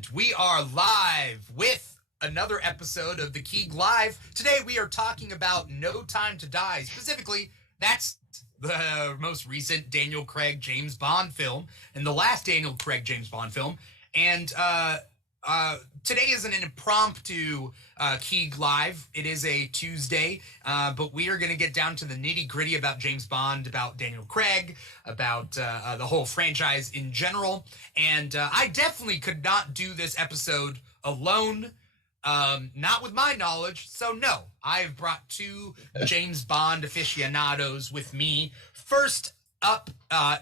And we are live with another episode of the Keeg Live. Today we are talking about No Time to Die. Specifically, that's the most recent Daniel Craig James Bond film and the last Daniel Craig James Bond film. And today is an impromptu Keeg Live. It is a Tuesday, but we are going to get down to the nitty-gritty about James Bond, about Daniel Craig, about the whole franchise in general. And I definitely could not do this episode alone, not with my knowledge. So no, I've brought two James Bond aficionados with me. First up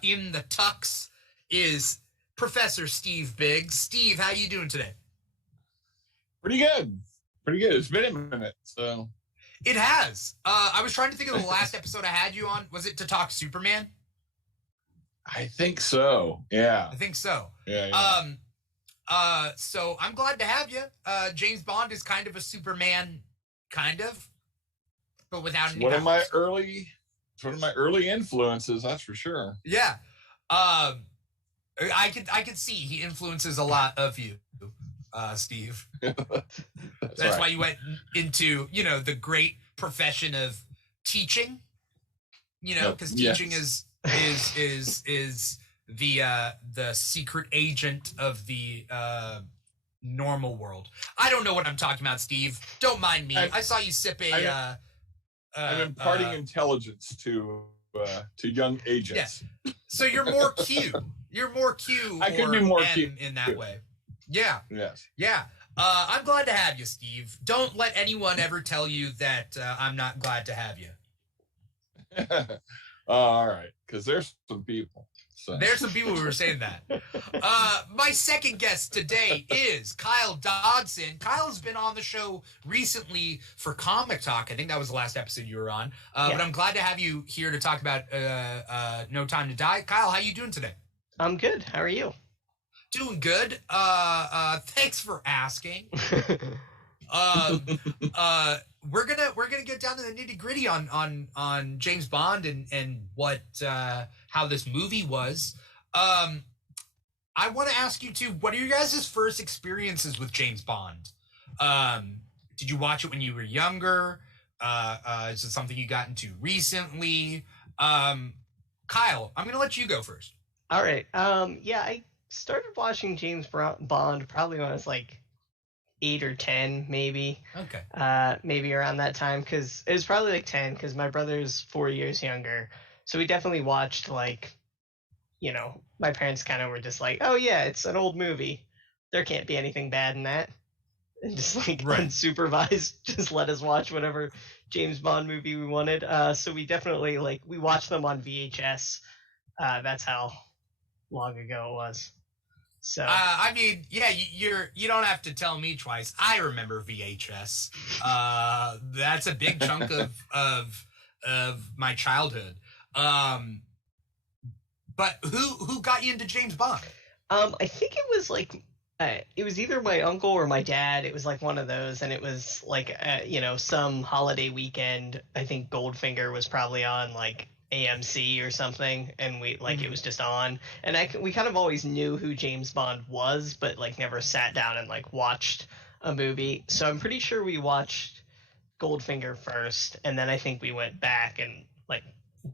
in the tux is Professor Steve Biggs. Steve, how you doing today? Pretty good. It's been a minute, so. It has. I was trying to think of the last episode I had you on. Was it to talk Superman? I think so. Yeah. I think so. Yeah. So I'm glad to have you. James Bond is kind of a Superman, but without any. One of my early influences, that's for sure. Yeah. I could see he influences a lot of you, Steve. That's right. why you went into, the great profession of teaching, because teaching is the secret agent of the normal world. I don't know what I'm talking about, Steve. Don't mind me. I saw you sip a I'm imparting intelligence to young agents. Yeah. So you're more Q. You're more Q. I could be more Q in that way. Yeah. Yes. Yeah. I'm glad to have you, Steve. Don't let anyone ever tell you that I'm not glad to have you. All right, because there's some people. So. There's some people who are saying that. My second guest today is Kyle Dodson. Kyle's been on the show recently for Comic Talk. I think that was the last episode you were on. But I'm glad to have you here to talk about No Time to Die. Kyle, how you doing today? I'm good. How are you? Doing good. Thanks for asking. We're gonna get down to the nitty gritty on James Bond and what how this movie was. I want to ask you too. What are your guys' first experiences with James Bond? Did you watch it when you were younger? Is it something you got into recently? Kyle, I'm gonna let you go first. All right. Yeah, I started watching James Bond probably when I was like 8 or 10, maybe. Okay. Maybe around that time, because it was probably like 10, because my brother's 4 years younger. So we definitely watched, like, my parents kind of were just like, oh yeah, it's an old movie. There can't be anything bad in that. And just like unsupervised, just let us watch whatever James Bond movie we wanted. So we definitely, like, we watched them on VHS. That's how long ago it was. So I mean, yeah, you don't have to tell me twice. I remember VHS. That's a big chunk of my childhood. But who got you into James Bond? I think it was like it was either my uncle or my dad. It was like one of those, and it was like some holiday weekend. I think Goldfinger was probably on like AMC or something, and we like it was just on, and we kind of always knew who James Bond was, but like never sat down and like watched a movie. So I'm pretty sure we watched Goldfinger first, and then I think we went back and like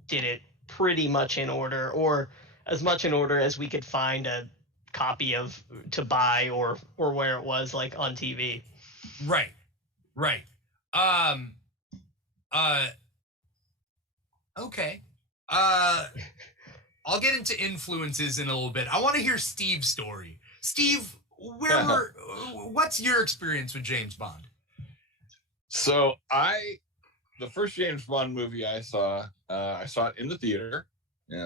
did it pretty much in order, or as much in order as we could find a copy of to buy or where it was like on TV. Right. Okay. I'll get into influences in a little bit. I want to hear Steve's story. Steve, what's your experience with James Bond? So the first James Bond movie I saw it in the theater.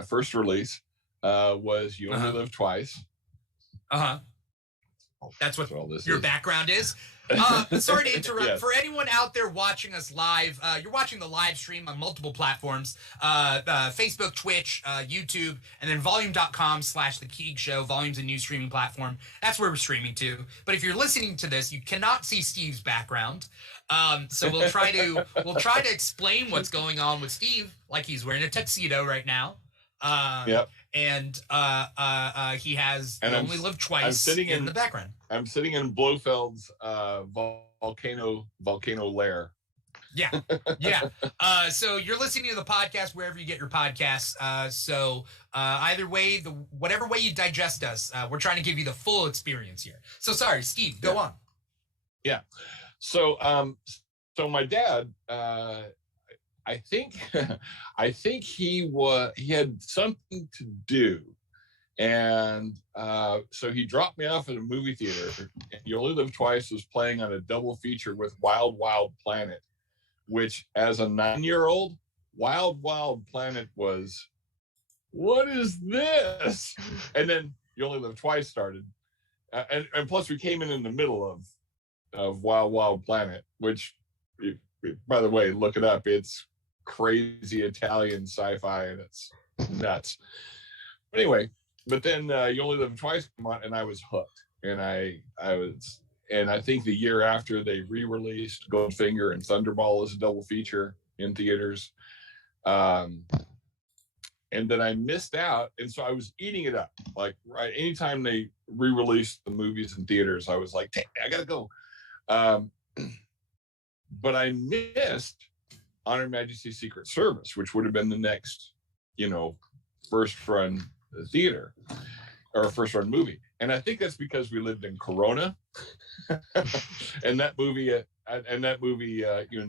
First release was You Only Live Twice. That's what all this your is. Background is. Sorry to interrupt. Yes. For anyone out there watching us live, you're watching the live stream on multiple platforms, Facebook, Twitch, YouTube, and then volume.com/The Keeg Show. Volume's a new streaming platform. That's where we're streaming to. But if you're listening to this, you cannot see Steve's background. So we'll try to explain what's going on with Steve, like he's wearing a tuxedo right now. Yep. And he has And Only Live Twice in the background. I'm sitting in Blofeld's volcano lair. Yeah. So you're listening to the podcast wherever you get your podcasts. So either way, whatever way you digest us, we're trying to give you the full experience here. So sorry, Steve, go on. Yeah. So my dad, I think he had something to do. And so he dropped me off at a movie theater. You Only Live Twice was playing on a double feature with Wild Wild Planet, which as a 9-year-old, Wild Wild Planet was, what is this? And then You Only Live Twice started. And plus we came in the middle of Wild Wild Planet, which, by the way, look it up. It's crazy Italian sci-fi and it's nuts. But anyway, but then You Only Live Twice came on and I was hooked. And I think the year after they re-released Goldfinger and Thunderball as a double feature in theaters. And then I missed out. And so I was eating it up. Like, right, anytime they re-released the movies in theaters, I was like, I gotta go. But I missed On Her Majesty's Secret Service, which would have been the next, first run theater or first run movie. And I think that's because we lived in Corona, and that movie,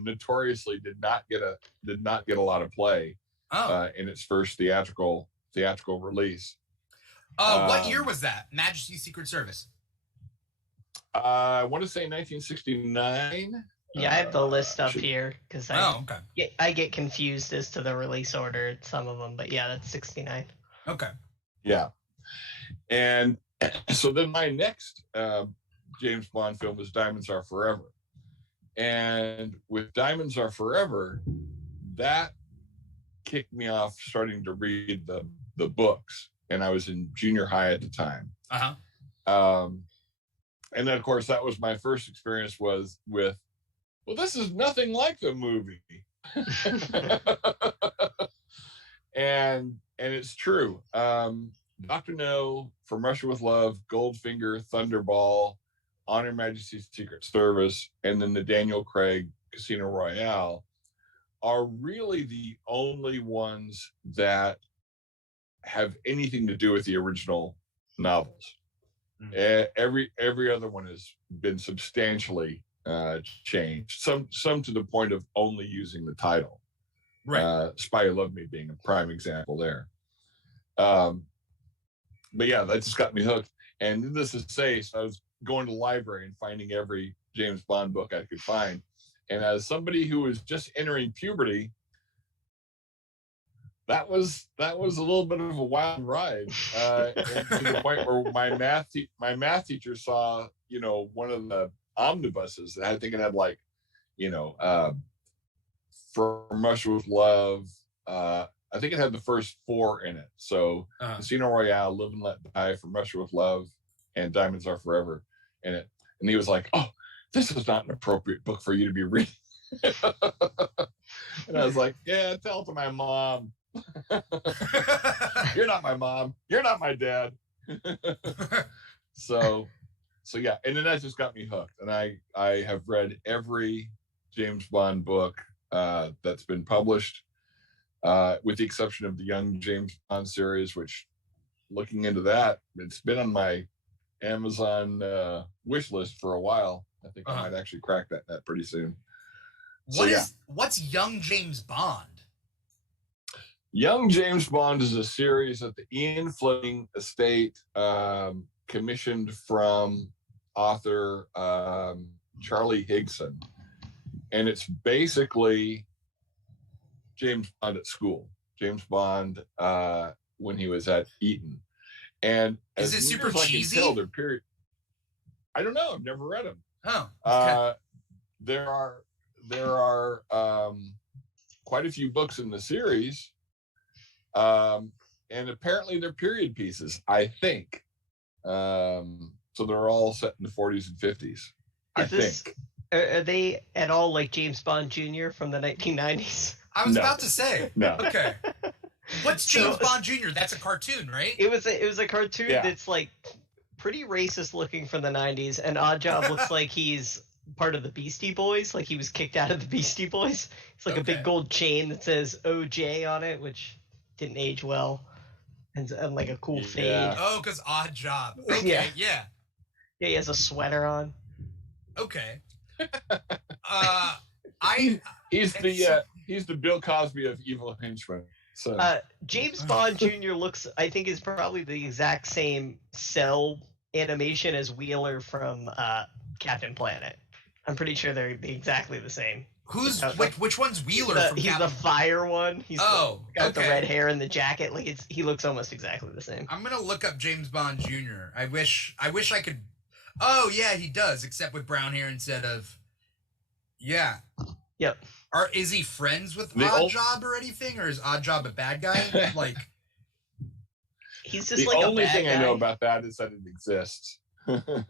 notoriously did not get a lot of play in its first theatrical release. What year was that? Majesty's Secret Service. I want to say 1969. Yeah, I have the list up here because okay. I get confused as to the release order some of them, but yeah, that's 69. Okay. Yeah, and so then my next James Bond film was Diamonds Are Forever, and with Diamonds Are Forever, that kicked me off starting to read the books, and I was in junior high at the time. And then of course that was my first experience with, well, this is nothing like the movie. and it's true. Dr. No, From Russia with Love, Goldfinger, Thunderball, On Her Majesty's Secret Service, and then the Daniel Craig Casino Royale are really the only ones that have anything to do with the original novels. Every other one has been substantially changed. Some to the point of only using the title. Right. Spy Who Loved Me being a prime example there. But yeah, that just got me hooked. And needless to say, so I was going to the library and finding every James Bond book I could find. And as somebody who was just entering puberty, that was a little bit of a wild ride, and to the point where my math teacher saw, one of the omnibuses. I think it had like, From Russia with Love. I think it had the first 4 in it. So Casino Royale, Live and Let Die, From Russia with Love, and Diamonds Are Forever in it. And he was like, "Oh, this is not an appropriate book for you to be reading." And I was like, "Yeah, tell it to my mom." You're not my mom. You're not my dad. So yeah, and then that just got me hooked. And I have read every James Bond book that's been published, with the exception of the Young James Bond series, which, looking into that, it's been on my Amazon wish list for a while. I think I might actually crack that net pretty soon. What's Young James Bond? Young James Bond is a series that the Ian Fleming estate commissioned from author Charlie Higson. And it's basically James Bond at school. James Bond when he was at Eton. And is it super cheesy? I don't know. I've never read them. Oh. Okay. There are quite a few books in the series. And apparently they're period pieces, I think. So they're all set in the 40s and 50s, I think. Are they at all like James Bond Jr. from the 1990s? I was about to say. No. Okay. What's James Bond Jr.? That's a cartoon, right? It was a cartoon Yeah. that's like pretty racist looking from the 90s, and Oddjob looks like he's part of the Beastie Boys, like he was kicked out of the Beastie Boys. It's like a big gold chain that says OJ on it, which didn't age well, and like a cool fade. Oh, because Oddjob. Okay, yeah. Yeah, he has a sweater on. Okay. He's the Bill Cosby of evil henchmen. So James Bond Jr. looks, I think, is probably the exact same cell animation as Wheeler from Captain Planet. I'm pretty sure they're exactly the same. Which one's Wheeler from He's Captain? the fire one. He's got the okay. red hair and the jacket. Like he looks almost exactly the same. I'm gonna look up James Bond Jr. I wish I could. Oh yeah, he does, except with brown hair instead of. Yeah. Yep. Is he friends with Oddjob or anything, or is Oddjob a bad guy? Like. He's just the like only a bad thing guy. I know about that is that it exists. It's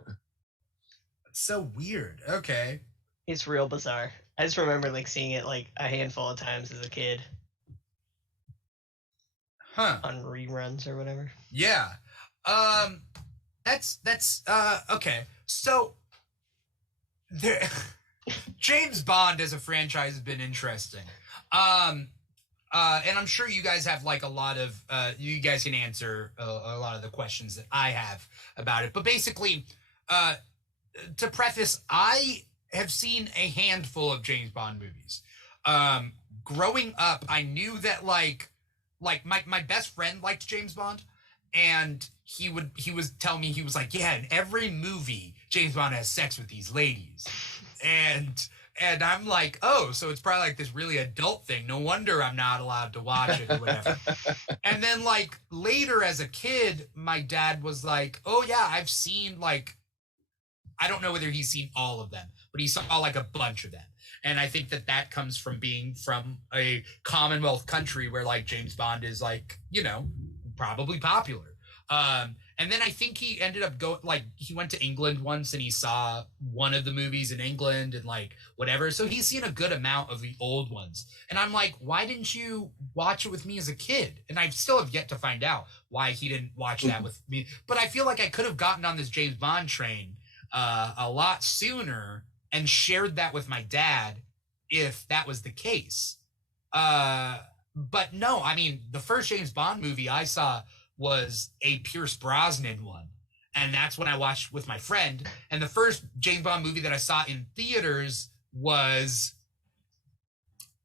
so weird. Okay. It's real bizarre. I just remember like seeing it like a handful of times as a kid. Huh. On reruns or whatever. Yeah. That's okay. So there James Bond as a franchise has been interesting. And I'm sure you guys have like a lot of you guys can answer a lot of the questions that I have about it. But basically, to preface, I have seen a handful of James Bond movies. Growing up, I knew that like my best friend liked James Bond, and he was telling me, he was like, yeah, in every movie James Bond has sex with these ladies, and I'm like, oh, so it's probably like this really adult thing. No wonder I'm not allowed to watch it or whatever. And then like later as a kid, my dad was like, oh yeah, I've seen like, I don't know whether he's seen all of them, but he saw like a bunch of them. And I think that comes from being from a Commonwealth country where like James Bond is like, you know, probably popular. And then I think he ended up he went to England once and he saw one of the movies in England and like whatever. So he's seen a good amount of the old ones. And I'm like, why didn't you watch it with me as a kid? And I still have yet to find out why he didn't watch that with me. But I feel like I could have gotten on this James Bond train a lot sooner and shared that with my dad if that was the case. But no, I mean, the first James Bond movie I saw was a Pierce Brosnan one. And that's when I watched with my friend. And the first James Bond movie that I saw in theaters was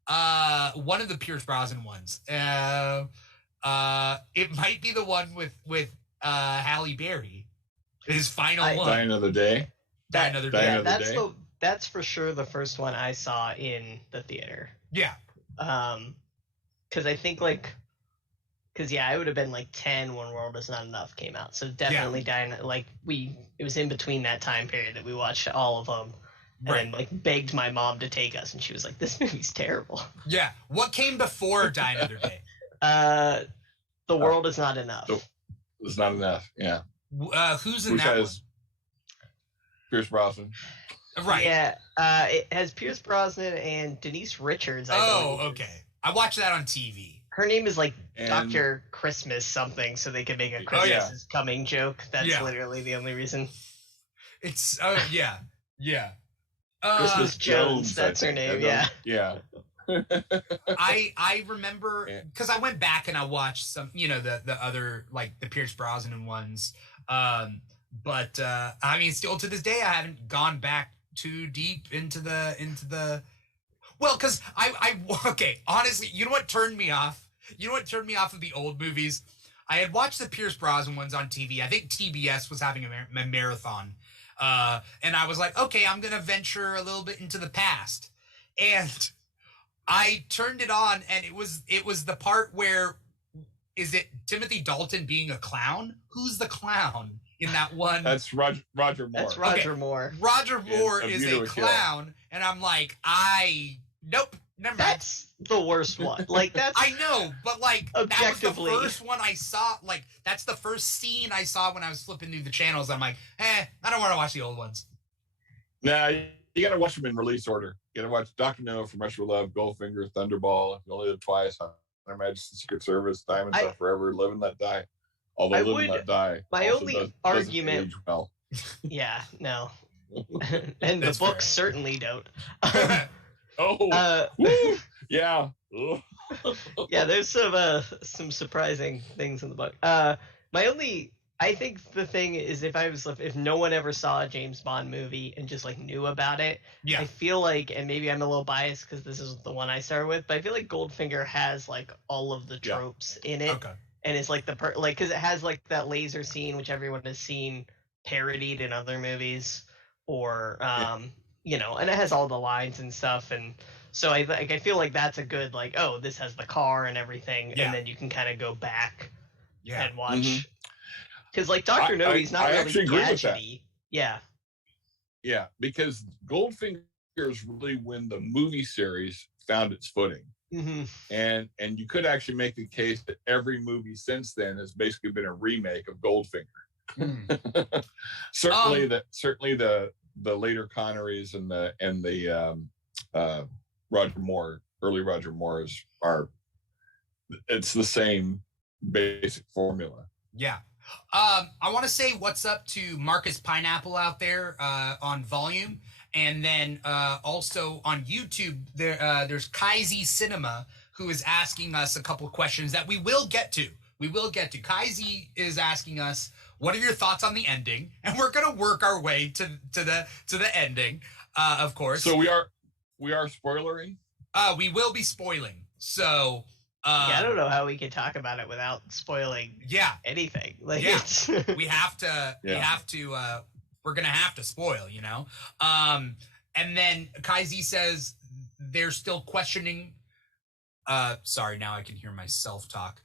one of the Pierce Brosnan ones. It might be the one with Halle Berry. His final one. Die Another Day. Die Another Day. That's for sure the first one I saw in the theater. Yeah. Because I think I would have been like 10 when World Is Not Enough came out. So definitely it was in between that time period that we watched all of them. And like begged my mom to take us, and she was like, "This movie's terrible." Yeah. What came before Die Another Day? The World Is Not Enough. It's not enough. Yeah. Who's in Which that has one? Pierce Brosnan. Right. Yeah. It has Pierce Brosnan and Denise Richards. I believe. Okay. I watched that on TV. Her name is like And- Dr. Christmas something, so they could make a Christmas is coming joke. That's literally the only reason. It's yeah. Christmas Jones. That's her name. Yeah. Yeah. I remember because I went back and I watched some, the other like the Pierce Brosnan ones. But I mean, still to this day, I haven't gone back too deep into the. Well, because honestly, you know what turned me off? You know what turned me off of the old movies? I had watched the Pierce Brosnan ones on TV. I think TBS was having a marathon. And I was like, okay, I'm going to venture a little bit into the past. And I turned it on, and it was the part where, is it Timothy Dalton being a clown? Who's the clown in that one? That's Roger Moore. That's Roger Moore. Roger Moore A is View to a a Kill. clown, and I'm like, nope, never mind. That's the worst one. Like that's I know, but like objectively, that was the first one I saw. Like that's the first scene I saw when I was flipping through the channels. I'm like, I don't want to watch the old ones. Nah, you got to watch them in release order. You got to watch Dr. No, From Russia with Love, Goldfinger, Thunderball, You Only Live Twice, Her Majesty's Secret Service, Diamonds I- Are Forever, Live and Let Die. Although Live and Let Die. My also only doesn't argument. age well. Yeah, no. And That's the books fair. certainly don't. Oh, woo, yeah. Ugh. Yeah, there's some surprising things in the book. I think the thing is, if no one ever saw a James Bond movie and just like knew about it, Yeah. I feel like, and maybe I'm a little biased because this is the one I started with, but I feel like Goldfinger has like all of the tropes in it, Okay. and it's like because it has like that laser scene which everyone has seen parodied in other movies, or you know, and it has all the lines and stuff, and so I feel like that's a good like, oh, this has the car and everything, Yeah. and then you can kind of go back Yeah. and watch. Mhm. Because like Dr. Nobody's not I really actually agree with that. gadgety. Yeah. Yeah, because Goldfinger is really when the movie series found its footing. Mm-hmm. And you could actually make the case that every movie since then has basically been a remake of Goldfinger. Mm. certainly the later Connerys and the Roger Moore, early Roger Moores it's the same basic formula. Yeah. I want to say what's up to Marcus Pineapple out there on Volume. And then also on YouTube, there's Kaizi Cinema, who is asking us a couple of questions that we will get to. Kaizi is asking us, what are your thoughts on the ending? And we're going to work our way to the ending, of course. So we are spoilering? We will be spoiling. So... yeah, I don't know how we can talk about it without spoiling anything. Like, we have to, we're going to have to spoil, you know? And then Kaizi says they're still questioning, sorry, now I can hear myself talk.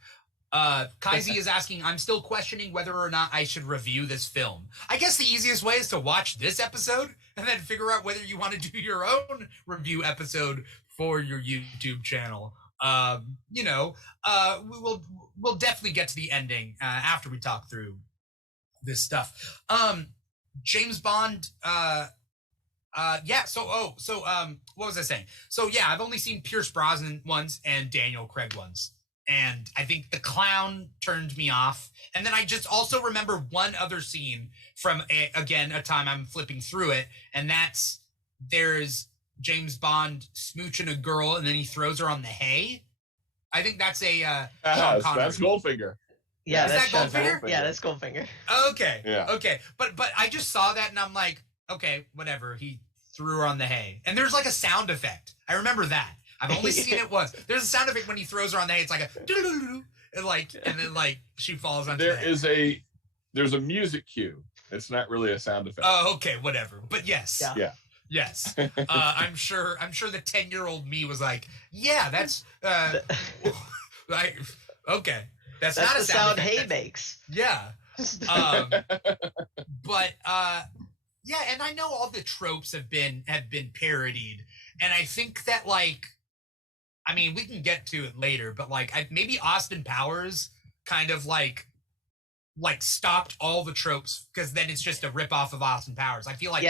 Kaizi is asking, I'm still questioning whether or not I should review this film. I guess the easiest way is to watch this episode and then figure out whether you want to do your own review episode for your YouTube channel. You know, we'll definitely get to the ending after we talk through this stuff. James Bond. Yeah. So what was I saying? So yeah, I've only seen Pierce Brosnan once and Daniel Craig once, and I think the clown turned me off. And then I just also remember one other scene from a time I'm flipping through it, and there's James Bond smooching a girl, and then he throws her on the hay. I think that's a Sean Connery. That's Goldfinger. Yeah, Is that's that Goldfinger? Yeah, that's Goldfinger. Okay. Yeah. Okay. But I just saw that and I'm like, okay, whatever. He threw her on the hay, and there's like a sound effect. I remember that. I've only seen it once. There's a sound effect when he throws her on the hay. It's like a doo-doo-doo-doo, and then she falls onto the hay. There's a music cue. It's not really a sound effect. Oh, okay, whatever. But yes. Yeah. Yes. I'm sure the 10-year-old me was like, yeah, that's like, okay. That's not the a sound effect. hay makes. Yeah. But yeah, and I know all the tropes have been parodied, and I think that, like, I mean, we can get to it later, but like maybe Austin Powers kind of like stopped all the tropes, because then it's just a ripoff of Austin Powers. I feel like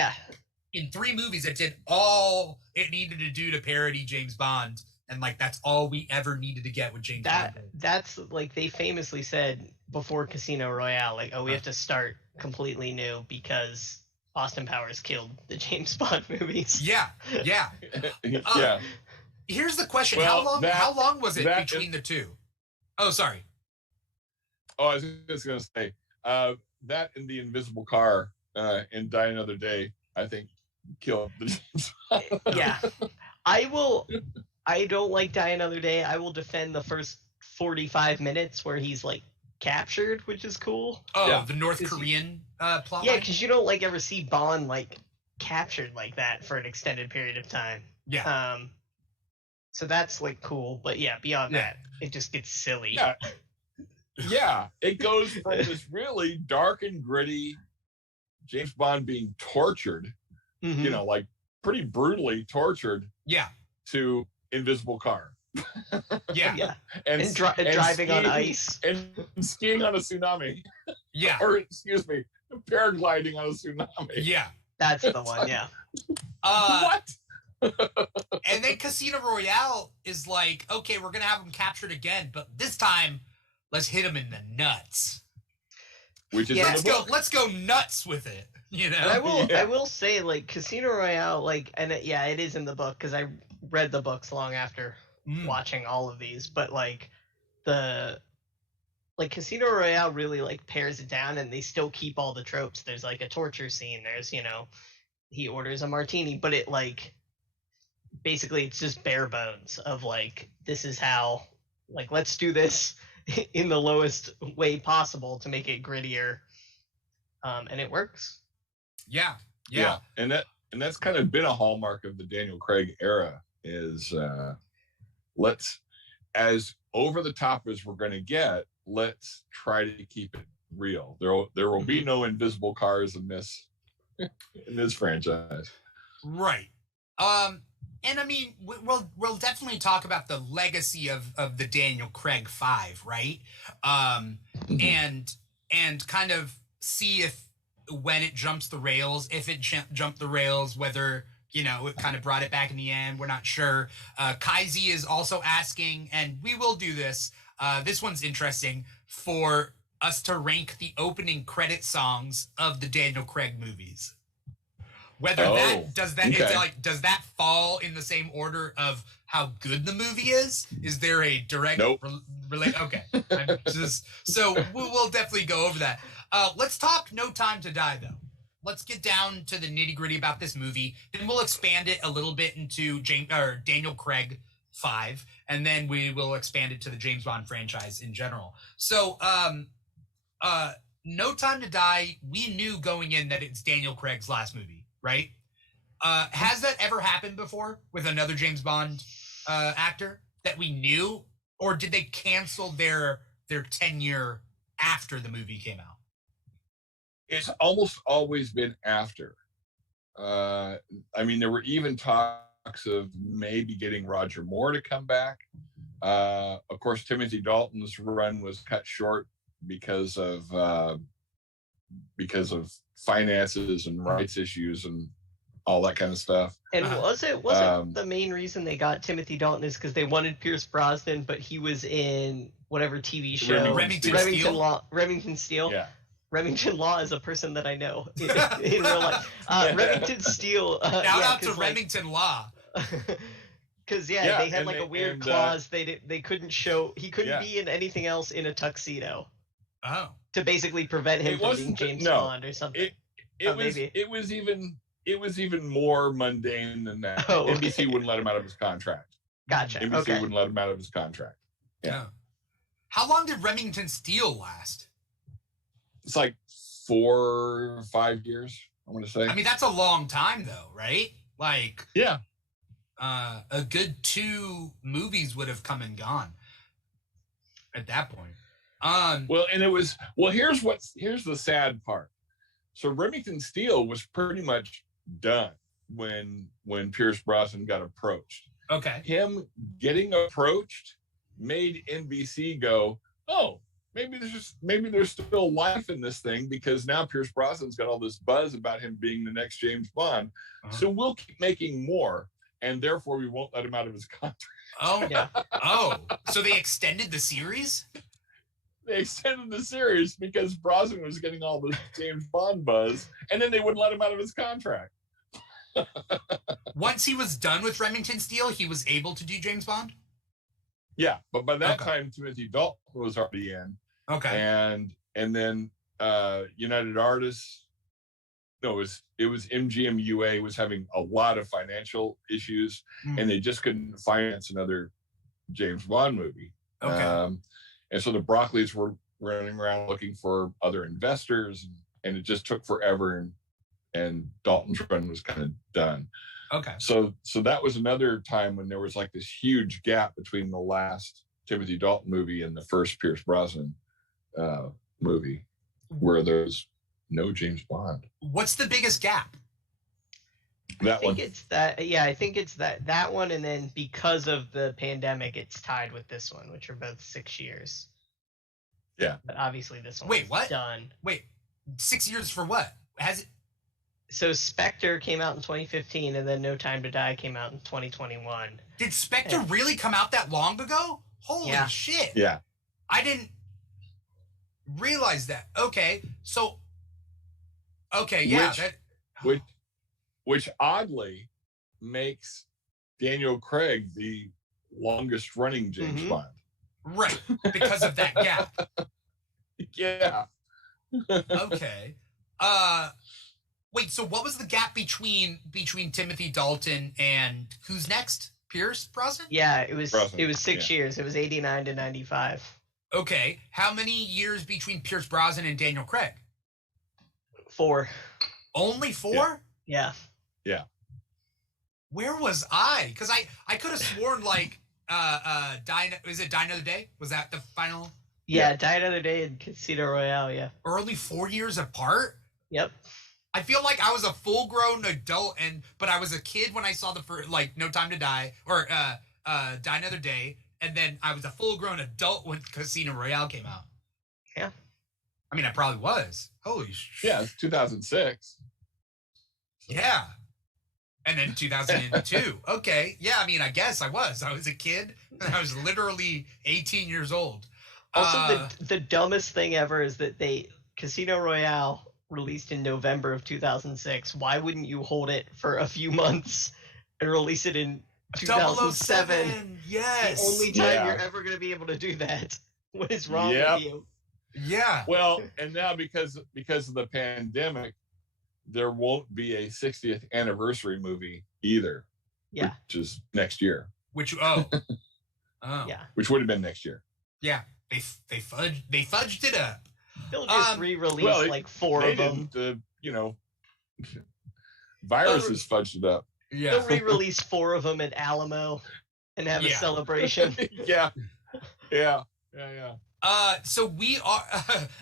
in 3 movies it did all it needed to do to parody James Bond, and like that's all we ever needed to get with James Bond. That's like they famously said before Casino Royale, like, oh, we have to start completely new because Austin Powers killed the James Bond movies. Yeah. Yeah. Here's the question: Well, how long was it between the two? Oh, sorry. Oh, I was just gonna say that and the Invisible Car and Die Another Day, I think, killed the James Bond. Yeah. I don't like Die Another Day. I will defend the first 45 minutes where he's like captured, which is cool. Oh, Yeah. the North Korean plot. Yeah, because you don't like ever see Bond like captured like that for an extended period of time. Yeah. So that's like cool, but yeah, beyond that, it just gets silly. Yeah. Yeah, it goes from this really dark and gritty James Bond being tortured, Mhm. you know, like pretty brutally tortured, Yeah. to Invisible Car. Yeah. Yeah, and and driving on skiing- ice. and skiing on a tsunami, Yeah. or excuse me, paragliding on a tsunami. Yeah. That's the one. Yeah. What? And then Casino Royale is like, okay, we're gonna have him captured again, but this time, let's hit him in the nuts. Which is in the book. Let's go nuts with it. You know. And I will say, like, Casino Royale, like, and it is in the book because I read the books long after watching all of these, but like Casino Royale really like pares it down, and they still keep all the tropes. There's like a torture scene. There's, he orders a martini, but it like basically it's just bare bones of like, this is how, like, let's do this in the lowest way possible to make it grittier, and it works. Yeah. And that's kind of been a hallmark of the Daniel Craig era is let's, as over the top as we're going to get, let's try to keep it real. There will be no invisible cars in this franchise. Right. And I mean, we'll definitely talk about the legacy of the Daniel Craig 5, right? And kind of see if when it jumps the rails, if it jumped the rails, whether it kind of brought it back in the end. We're not sure. Kaisi is also asking, and we will do this. This one's interesting for us to rank the opening credit songs of the Daniel Craig movies. Whether does that fall in the same order of how good the movie is? Is there a direct Okay, so we'll definitely go over that. Let's talk No Time to Die though. Let's get down to the nitty gritty about this movie. Then we'll expand it a little bit into Daniel Craig 5, and then we will expand it to the James Bond franchise in general. So, No Time to Die, we knew going in that it's Daniel Craig's last movie, right? Has that ever happened before with another James Bond actor that we knew, or did they cancel their tenure after the movie came out? It's almost always been after. I mean, there were even talks of maybe getting Roger Moore to come back. Of course, Timothy Dalton's run was cut short because of finances and rights issues and all that kind of stuff. And wasn't the main reason they got Timothy Dalton is because they wanted Pierce Brosnan, but he was in whatever TV show, Remington Steele. Yeah. Remington Law is a person that I know in real life. Remington Steele. Shout out to Remington Law. Because they had a weird clause. They couldn't show. He couldn't be in anything else in a tuxedo. Oh. To basically prevent him from being James Bond or something. It was even more mundane than that. NBC wouldn't let him out of his contract. Gotcha. NBC wouldn't let him out of his contract. Yeah. How long did Remington Steele last? It's like 4 or 5 years, I want to say. I mean, that's a long time, though, right? Like, a good 2 movies would have come and gone at that point. Here's the sad part. So Remington Steele was pretty much done when Pierce Brosnan got approached. Okay. Him getting approached made NBC go, oh, maybe there's still life in this thing, because now Pierce Brosnan's got all this buzz about him being the next James Bond. So we'll keep making more, and therefore we won't let him out of his contract. Oh, yeah. Oh, so they extended the series? They extended the series because Brosnan was getting all the James Bond buzz, and then they wouldn't let him out of his contract. Once he was done with Remington Steele, he was able to do James Bond? Yeah, but by that time, Timothy Dalton was already in. Okay. And then United Artists, it was MGM UA was having a lot of financial issues, and they just couldn't finance another James Bond movie. Okay. And so the Broccoli's were running around looking for other investors, and it just took forever, and Dalton's run was kind of done. Okay. So that was another time when there was like this huge gap between the last Timothy Dalton movie and the first Pierce Brosnan movie, where there's no James Bond. What's the biggest gap? I think it's that one, and then because of the pandemic, it's tied with this one, which are both 6 years. Yeah. But obviously this one. Wait, what? Done. Wait, 6 years for what? So Spectre came out in 2015, and then No Time to Die came out in 2021. Did Spectre really come out that long ago? Holy Yeah. shit. Yeah. I didn't realize that. Okay. So, okay. Yeah. Which oddly makes Daniel Craig the longest running James Bond. Right. Because of that gap. Yeah. Okay. Wait, so what was the gap between Timothy Dalton and who's next? Pierce Brosnan? Yeah, it was Brosnan, 6 years. It was 89 to 95. Okay. How many years between Pierce Brosnan and Daniel Craig? 4. Only 4? Yeah. Yeah. Where was I? Because I could have sworn like is it Die Another Day? Was that the final? Yeah, Die Another Day and Casino Royale, yeah. Or only 4 years apart? Yep. I feel like I was a full-grown adult, but I was a kid when I saw the first, like, No Time to Die, or Die Another Day, and then I was a full-grown adult when Casino Royale came out. Yeah. I mean, I probably was. Holy shit. Yeah, it's 2006. Yeah. And then 2002. Okay. Yeah, I mean, I guess I was. I was a kid, and I was literally 18 years old. Also, the dumbest thing ever is that Casino Royale released in November of 2006. Why wouldn't you hold it for a few months and release it in 2007? Yes. The only time you're ever going to be able to do that. What is wrong with you? Yeah. Well, and now because of the pandemic, there won't be a 60th anniversary movie either. Yeah. Which is next year. Oh. Yeah. Which would have been next year. Yeah. They fudged it up. They'll just re-release like 4 of them. Viruses fudged it up. Yeah. They'll re-release 4 of them at Alamo and have a celebration. Yeah. So we are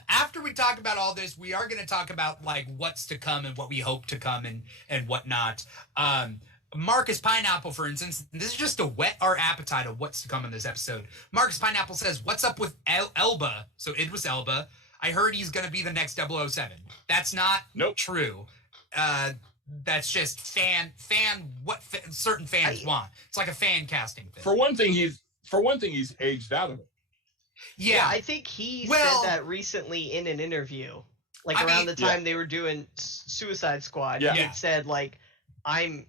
after we talk about all this, we are going to talk about like what's to come and what we hope to come and whatnot. Marcus Pineapple, for instance, this is just to whet our appetite of what's to come in this episode. Marcus Pineapple says, "What's up with Elba?" So Idris Elba. I heard he's going to be the next 007. That's not true. That's just certain fans want. It's like a fan casting thing. For one thing, he's aged out of it. Yeah, I think he said that recently in an interview, like around the time they were doing Suicide Squad. Yeah. He had said like, "I'm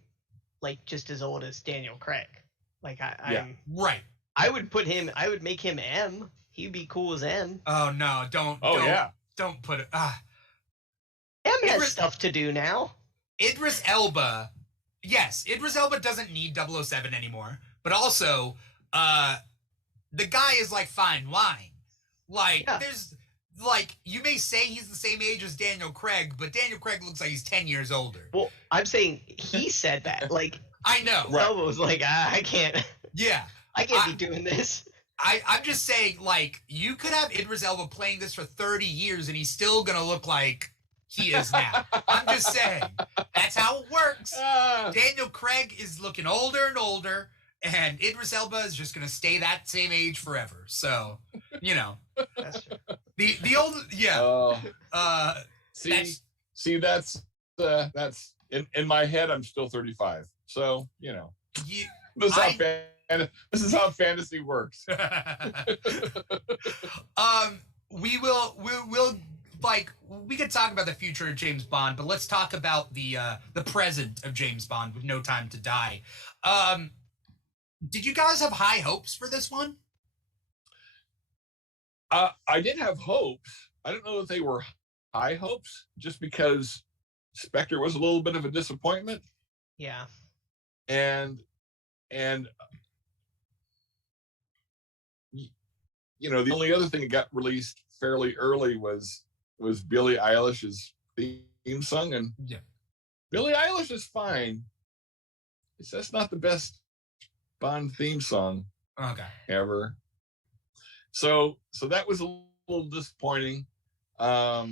like just as old as Daniel Craig." Like I'm right. I would make him M. He'd be cool as M. Oh no! Don't put it. M has stuff to do now. Idris Elba, yes, Idris Elba doesn't need 007 anymore. But also, the guy is like fine wine. Like there's like you may say he's the same age as Daniel Craig, but Daniel Craig looks like he's 10 years older. Well, I'm saying he said that. Like I know. Elba was like, I can't. Yeah. I can't be doing this. I'm just saying, like, you could have Idris Elba playing this for 30 years and he's still going to look like he is now. I'm just saying. That's how it works. Daniel Craig is looking older and older, and Idris Elba is just going to stay that same age forever. So, you know. That's true. The old, yeah. That's in my head, I'm still 35. So, you know. This is how fantasy works. We'll like we could talk about the future of James Bond, but let's talk about the present of James Bond with No Time to Die. Did you guys have high hopes for this one? I did have hopes. I don't know if they were high hopes, just because Spectre was a little bit of a disappointment. Yeah. And you know, the only other thing that got released fairly early was Billie Eilish's theme song, and Billie Eilish is fine. It's just not the best Bond theme song ever. So that was a little disappointing. I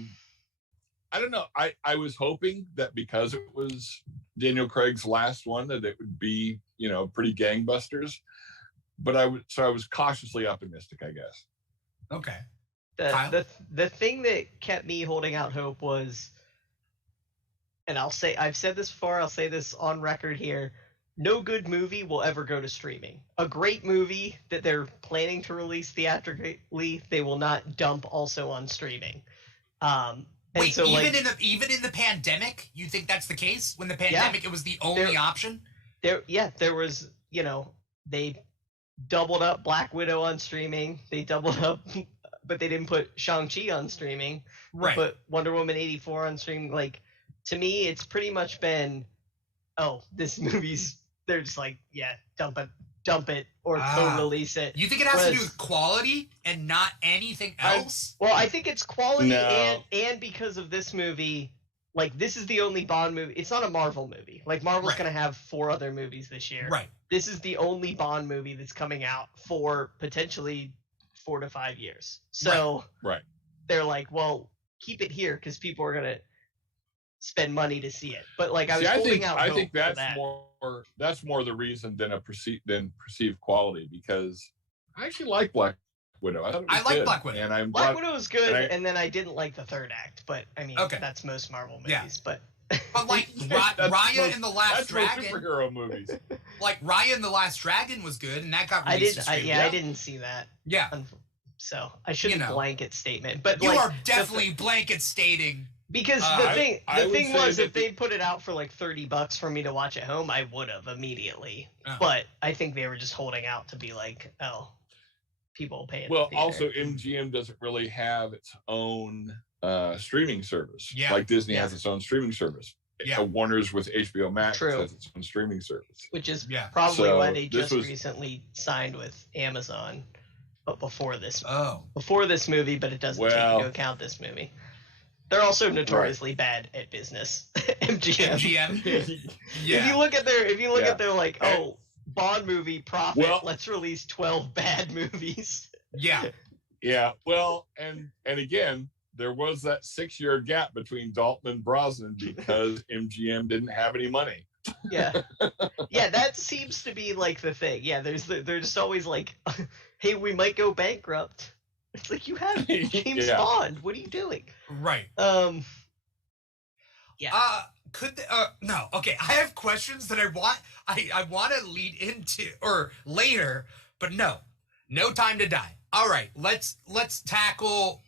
don't know. I was hoping that because it was Daniel Craig's last one, that it would be, you know, pretty gangbusters. But I was cautiously optimistic, I guess. Okay. The thing that kept me holding out hope was and I've said this before, I'll say this on record here. No good movie will ever go to streaming. A great movie that they're planning to release theatrically, they will not dump also on streaming. Wait, so, even in the pandemic, you think that's the case? When the pandemic, it was the only option? There was, they doubled up Black Widow on streaming. They doubled up, but they didn't put Shang-Chi on streaming. Right. They put Wonder Woman 84 on streaming. Like, to me, it's pretty much been, this movie's, they're just like, yeah, dump it, or don't release it. You think it has to do with quality and not anything else? I think it's quality and because of this movie, like, this is the only Bond movie. It's not a Marvel movie. Like, Marvel's going to have 4 other movies this year. Right. This is the only Bond movie that's coming out for potentially 4 to 5 years. So they're like, well, keep it here because people are going to spend money to see it. But like, I think that's more the reason than perceived quality, because I actually like Black Widow. I like Black Widow. And Black Widow was good, and then I didn't like the third act. But I mean, that's most Marvel movies. Yeah. But like Raya and the Last Dragon, superhero movies. Like Raya and the Last Dragon was good, and that got released. I didn't see that. Yeah. So I shouldn't blanket statement, but you are definitely blanket stating. Because the thing was, if they put it out for like $30 for me to watch at home, I would have immediately. But I think they were just holding out to be like, people pay it. Well, also MGM doesn't really have its own streaming service. Yeah. Like Disney has its own streaming service. Yeah. Warner's with HBO Max has its own streaming service. Which is probably why they just recently signed with Amazon, but before this movie, but it doesn't take into account this movie. They're also notoriously bad at business. MGM. Yeah. If you look at their like, Bond movie profit, let's release 12 bad movies. Yeah. Yeah. Well, and again, there was that 6-year gap between Dalton and Brosnan because MGM didn't have any money. Yeah. Yeah, that seems to be like the thing. Yeah, they're just always like, hey, we might go bankrupt. It's like, you have James Bond. What are you doing? Right. Yeah. No. Okay. I have questions that I want to lead into or later, but no time to die. All right. Let's tackle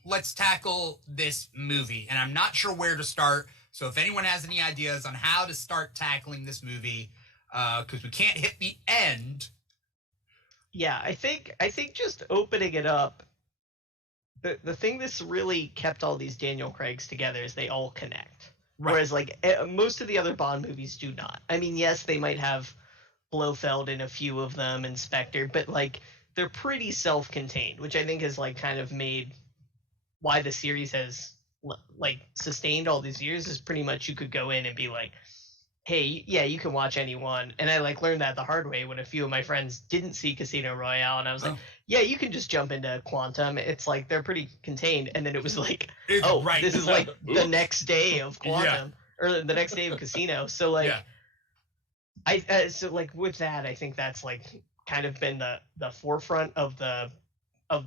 this movie, and I'm not sure where to start. So if anyone has any ideas on how to start tackling this movie, because we can't hit the end. Yeah, I think just opening it up. The thing that's really kept all these Daniel Craigs together is they all connect. Right. Whereas, like, most of the other Bond movies do not. I mean, yes, they might have Blofeld in a few of them and Spectre, but, like, they're pretty self-contained, which I think has, like, kind of made why the series has, like, sustained all these years is pretty much you could go in and be like, hey, yeah, you can watch anyone. And I, like, learned that the hard way when a few of my friends didn't see Casino Royale, and I was like, yeah, you can just jump into Quantum. It's like they're pretty contained. And then it was like, this is like the next day of Quantum or the next day of Casino. So like, so like with that, I think that's like kind of been the forefront of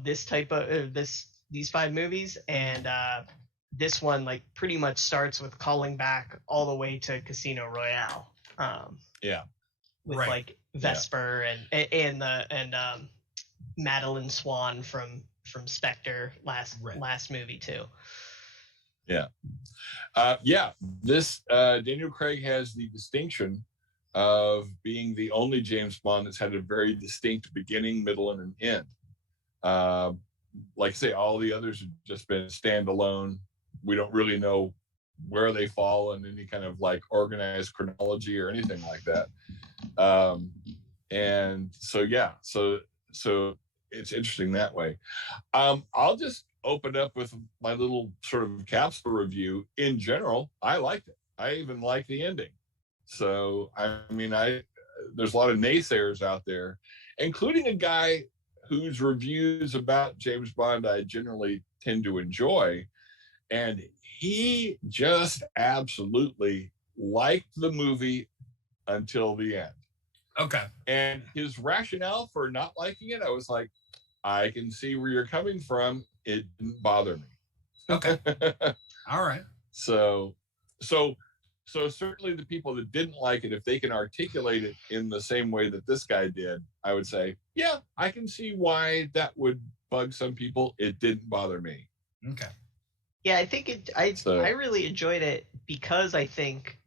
this type of these 5 movies. And this one like pretty much starts with calling back all the way to Casino Royale. With like Vesper and Madeline Swan from Spectre last movie too. This Daniel Craig has the distinction of being the only James Bond that's had a very distinct beginning, middle, and an end. Like I say, all the others have just been standalone. We don't really know where they fall in any kind of like organized chronology or anything like that. And so it's interesting that way. I'll just open up with my little sort of capsule review. In general, I liked it. I even like the ending. So, I mean, there's a lot of naysayers out there, including a guy whose reviews about James Bond I generally tend to enjoy. And he just absolutely liked the movie until the end. Okay. And his rationale for not liking it, I was like, I can see where you're coming from. It didn't bother me. Okay. All right. So so certainly the people that didn't like it, if they can articulate it in the same way that this guy did, I would say, yeah, I can see why that would bug some people. It didn't bother me. Okay. Yeah, I think I really enjoyed it because I think,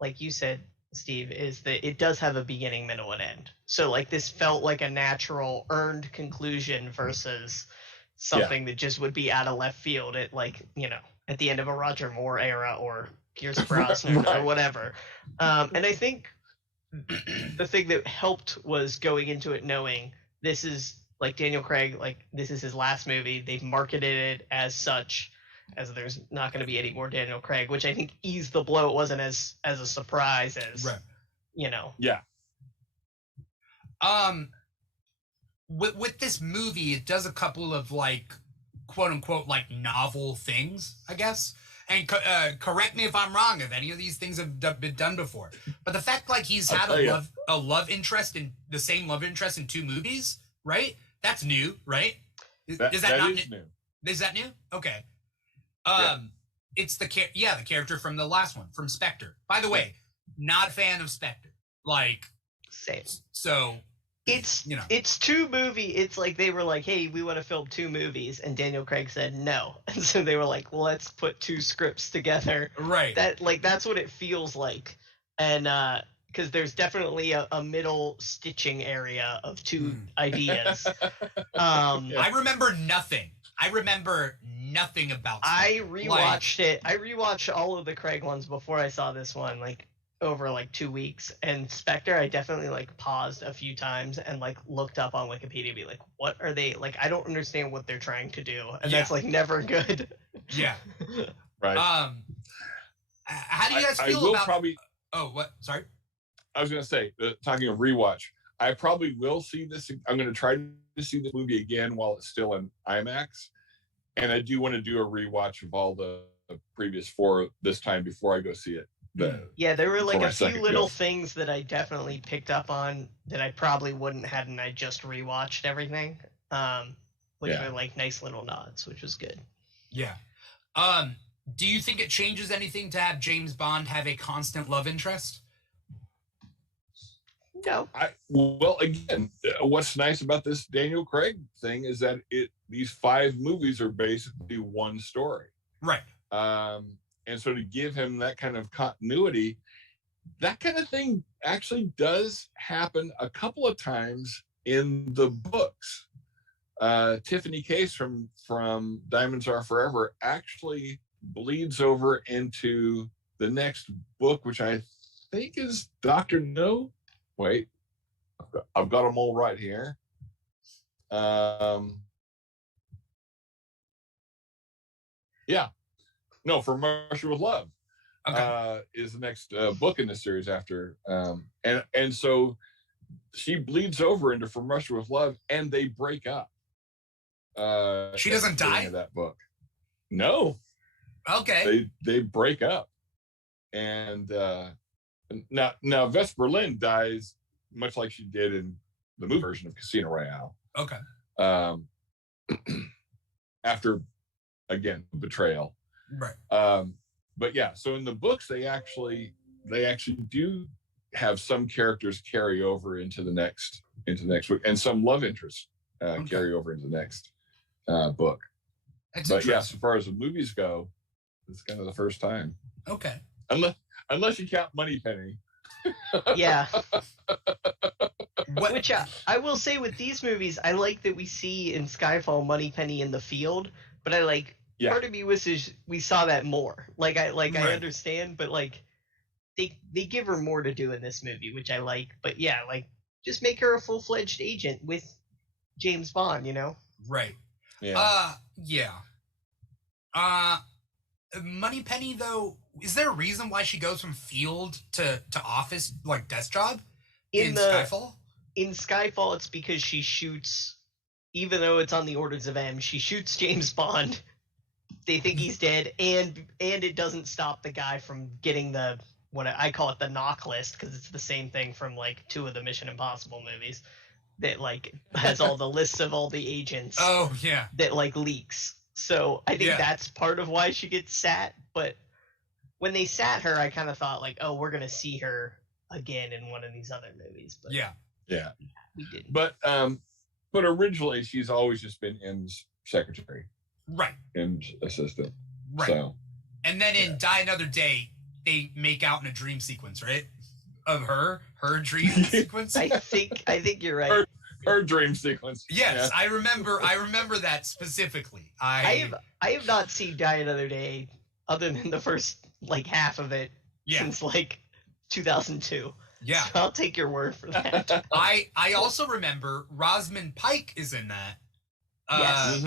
like you said, Steve, is that it does have a beginning, middle, and end. So like this felt like a natural, earned conclusion versus something that just would be out of left field at, like, you know, at the end of a Roger Moore era or Pierce Brosnan or whatever. And I think the thing that helped was going into it knowing this is, like, Daniel Craig, like, this is his last movie. They've marketed it as such, as there's not going to be any more Daniel Craig, which I think eased the blow. It wasn't as a surprise as, you know. Yeah. With this movie, it does a couple of, like, quote unquote, like, novel things, I guess. And correct me if I'm wrong, if any of these things have been done before. But the fact, like, he's had a love interest in the same love interest in 2 movies, right? That's new, right? Is that not new? Is that new? Okay. It's the character from the last one, from Spectre. By the way, not a fan of Spectre. Like, same. So it's, you know, it's 2 movies. It's like they were like, hey, we want to film 2 movies, and Daniel Craig said no, and so they were like, well, let's put 2 scripts together. Right. That's what it feels like, and because there's definitely a middle stitching area of 2 ideas. I remember nothing. I remember nothing about Spectre. I rewatched it. I rewatched all of the Craig ones before I saw this one, like, over like 2 weeks. And Spectre, I definitely, like, paused a few times and, like, looked up on Wikipedia to be like, what are they, like, I don't understand what they're trying to do, and that's, like, never good. Yeah. Right. How do you guys feel about? Oh, what? Sorry. I was going to say, talking of rewatch, I probably will see this. I'm going to try to see this movie again while it's still in IMAX, and I do want to do a rewatch of all the previous 4 this time before I go see it. There were, like, a few little things that I definitely picked up on that I probably wouldn't hadn't I just rewatched everything, which were, like, nice little nods, which was good. Yeah. Do you think it changes anything to have James Bond have a constant love interest? No. Well, again, what's nice about this Daniel Craig thing is that these 5 movies are basically one story. Right. And so to give him that kind of continuity, that kind of thing actually does happen a couple of times in the books. Tiffany Case from Diamonds Are Forever actually bleeds over into the next book, which I think is Dr. No. Wait, I've got them all right here. No, From Russia with Love is the next book in the series after. And so she bleeds over into From Russia with Love, and they break up. She doesn't die? Of that book. No. Okay. They break up. And now Vesper Lynn dies much like she did in the movie version of Casino Royale. Okay. After, again, betrayal. Right. But yeah, so in the books they actually do have some characters carry over into the next book, and some love interests carry over into the next book. But yeah, so far as the movies go, it's kind of the first time. Okay. Unless you count Moneypenny. Yeah. Which I will say with these movies, I like that we see in Skyfall Moneypenny in the field, but I like. Yeah. Part of me wishes we saw that more. Like I understand, but like they give her more to do in this movie, which I like. But yeah, like just make her a full-fledged agent with James Bond, you know? Right. Yeah. Moneypenny though, is there a reason why she goes from field to office, like desk job in Skyfall? In Skyfall, it's because she shoots, even though it's on the orders of M, she shoots James Bond. They think he's dead, and it doesn't stop the guy from getting what I call it the knock list, because it's the same thing from like 2 of the Mission Impossible movies that like has all the lists of all the agents. Oh yeah. That like leaks. So I think that's part of why she gets sat. But when they sat her, I kind of thought like, oh, we're gonna see her again in one of these other movies. But Yeah. we didn't. But originally she's always just been M's secretary, Right. M's assistant. Right. So, and then in Die Another Day, they make out in a dream sequence, right? Of her dream sequence. I think you're right. Her dream sequence. Yes, yeah. I remember that specifically. I have not seen Die Another Day other than the first like half of it since like 2002. Yeah. So I'll take your word for that. I also remember Rosamund Pike is in that. Yes.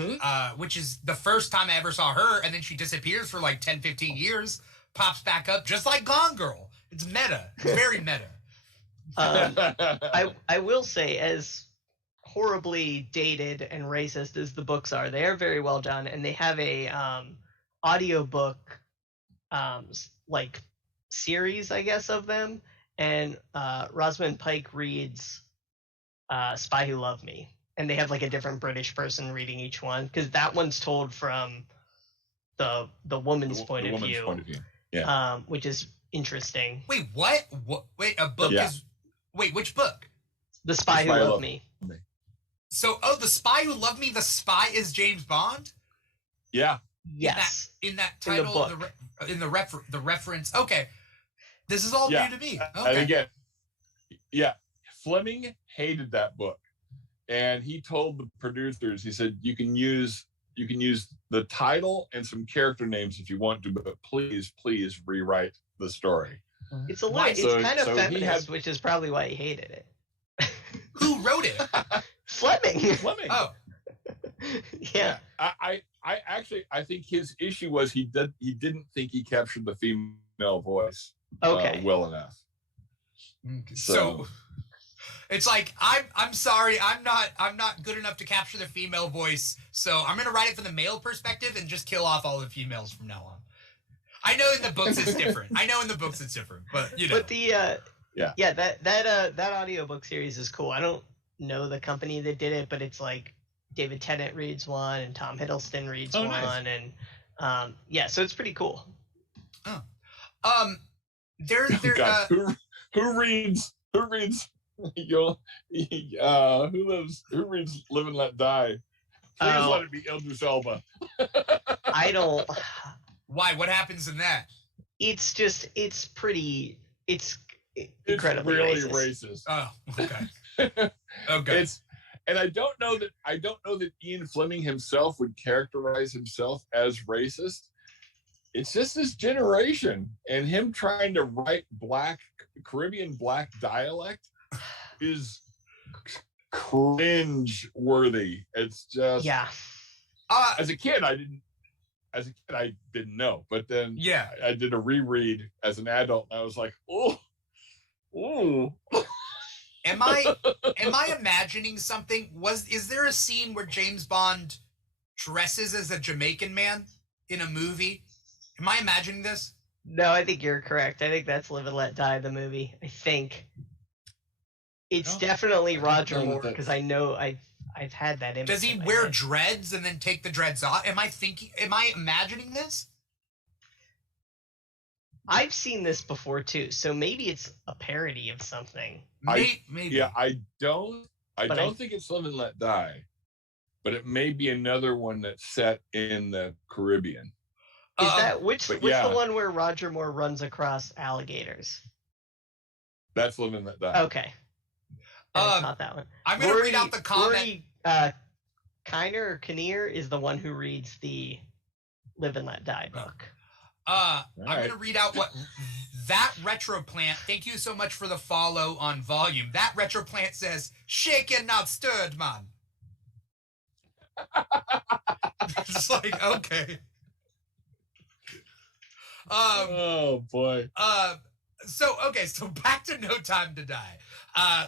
Which is the first time I ever saw her, and then she disappears for like 10, 15 years, pops back up, just like Gone Girl. It's meta. It's very meta. I will say, as horribly dated and racist as the books are, they are very well done, and they have a audiobook like series, I guess, of them. And Rosamund Pike reads Spy Who Loved Me. And they have like a different British person reading each one, because that one's told from the woman's point of view. Yeah. Which is interesting. Wait, what? Wait, a book is... Wait, which book? The Spy Who Loved Me. So, The Spy Who Loved Me, the spy is James Bond? Yeah. Yes. In that title, in the reference. Okay. This is all new to me. Okay. And again, Fleming hated that book. And he told the producers, he said, you can use the title and some character names if you want to, but please rewrite the story. It's a lot. It's kind of feminist, which is probably why he hated it. Who wrote it? Fleming. Oh, yeah. I think his issue was he didn't think he captured the female voice well enough. So it's like I'm sorry, I'm not good enough to capture the female voice, so I'm gonna write it from the male perspective and just kill off all the females from now on. I know in the books it's different. But you know. But that audiobook series is cool. I don't know the company that did it, but it's like David Tennant reads one and Tom Hiddleston reads one, nice. And so it's pretty cool. Oh. Who reads who reads Live and Let Die? Please let it be Idris Elba. I don't. Why? What happens in that? It's incredibly really racist. racist. Oh, okay. Okay. And I don't know that Ian Fleming himself would characterize himself as racist. It's just this generation, and him trying to write Caribbean black dialect is cringe worthy. It's just As a kid, I didn't know, but then I did a reread as an adult, and I was like, oh. Am I imagining something? Is there a scene where James Bond dresses as a Jamaican man in a movie? Am I imagining this? No, I think you're correct. I think that's Live and Let Die, the movie. I think it's definitely Roger Moore, because I know I've had that image. Does he wear dreads and then take the dreads off? Am I imagining this? I've seen this before too, so maybe it's a parody of something. Maybe. Yeah, I don't think it's Live and Let Die, but it may be another one that's set in the Caribbean. Is that which the one where Roger Moore runs across alligators? That's Live and Let Die. Okay. Not that one. I'm going to read out the comment. Kinnear is the one who reads the Live and Let Die book. I'm going to read out what that retro plant. Thank you so much for the follow on Volume. That retro plant says, "Shaken, not stirred, man." It's like, okay. Oh boy. So back to No Time to Die.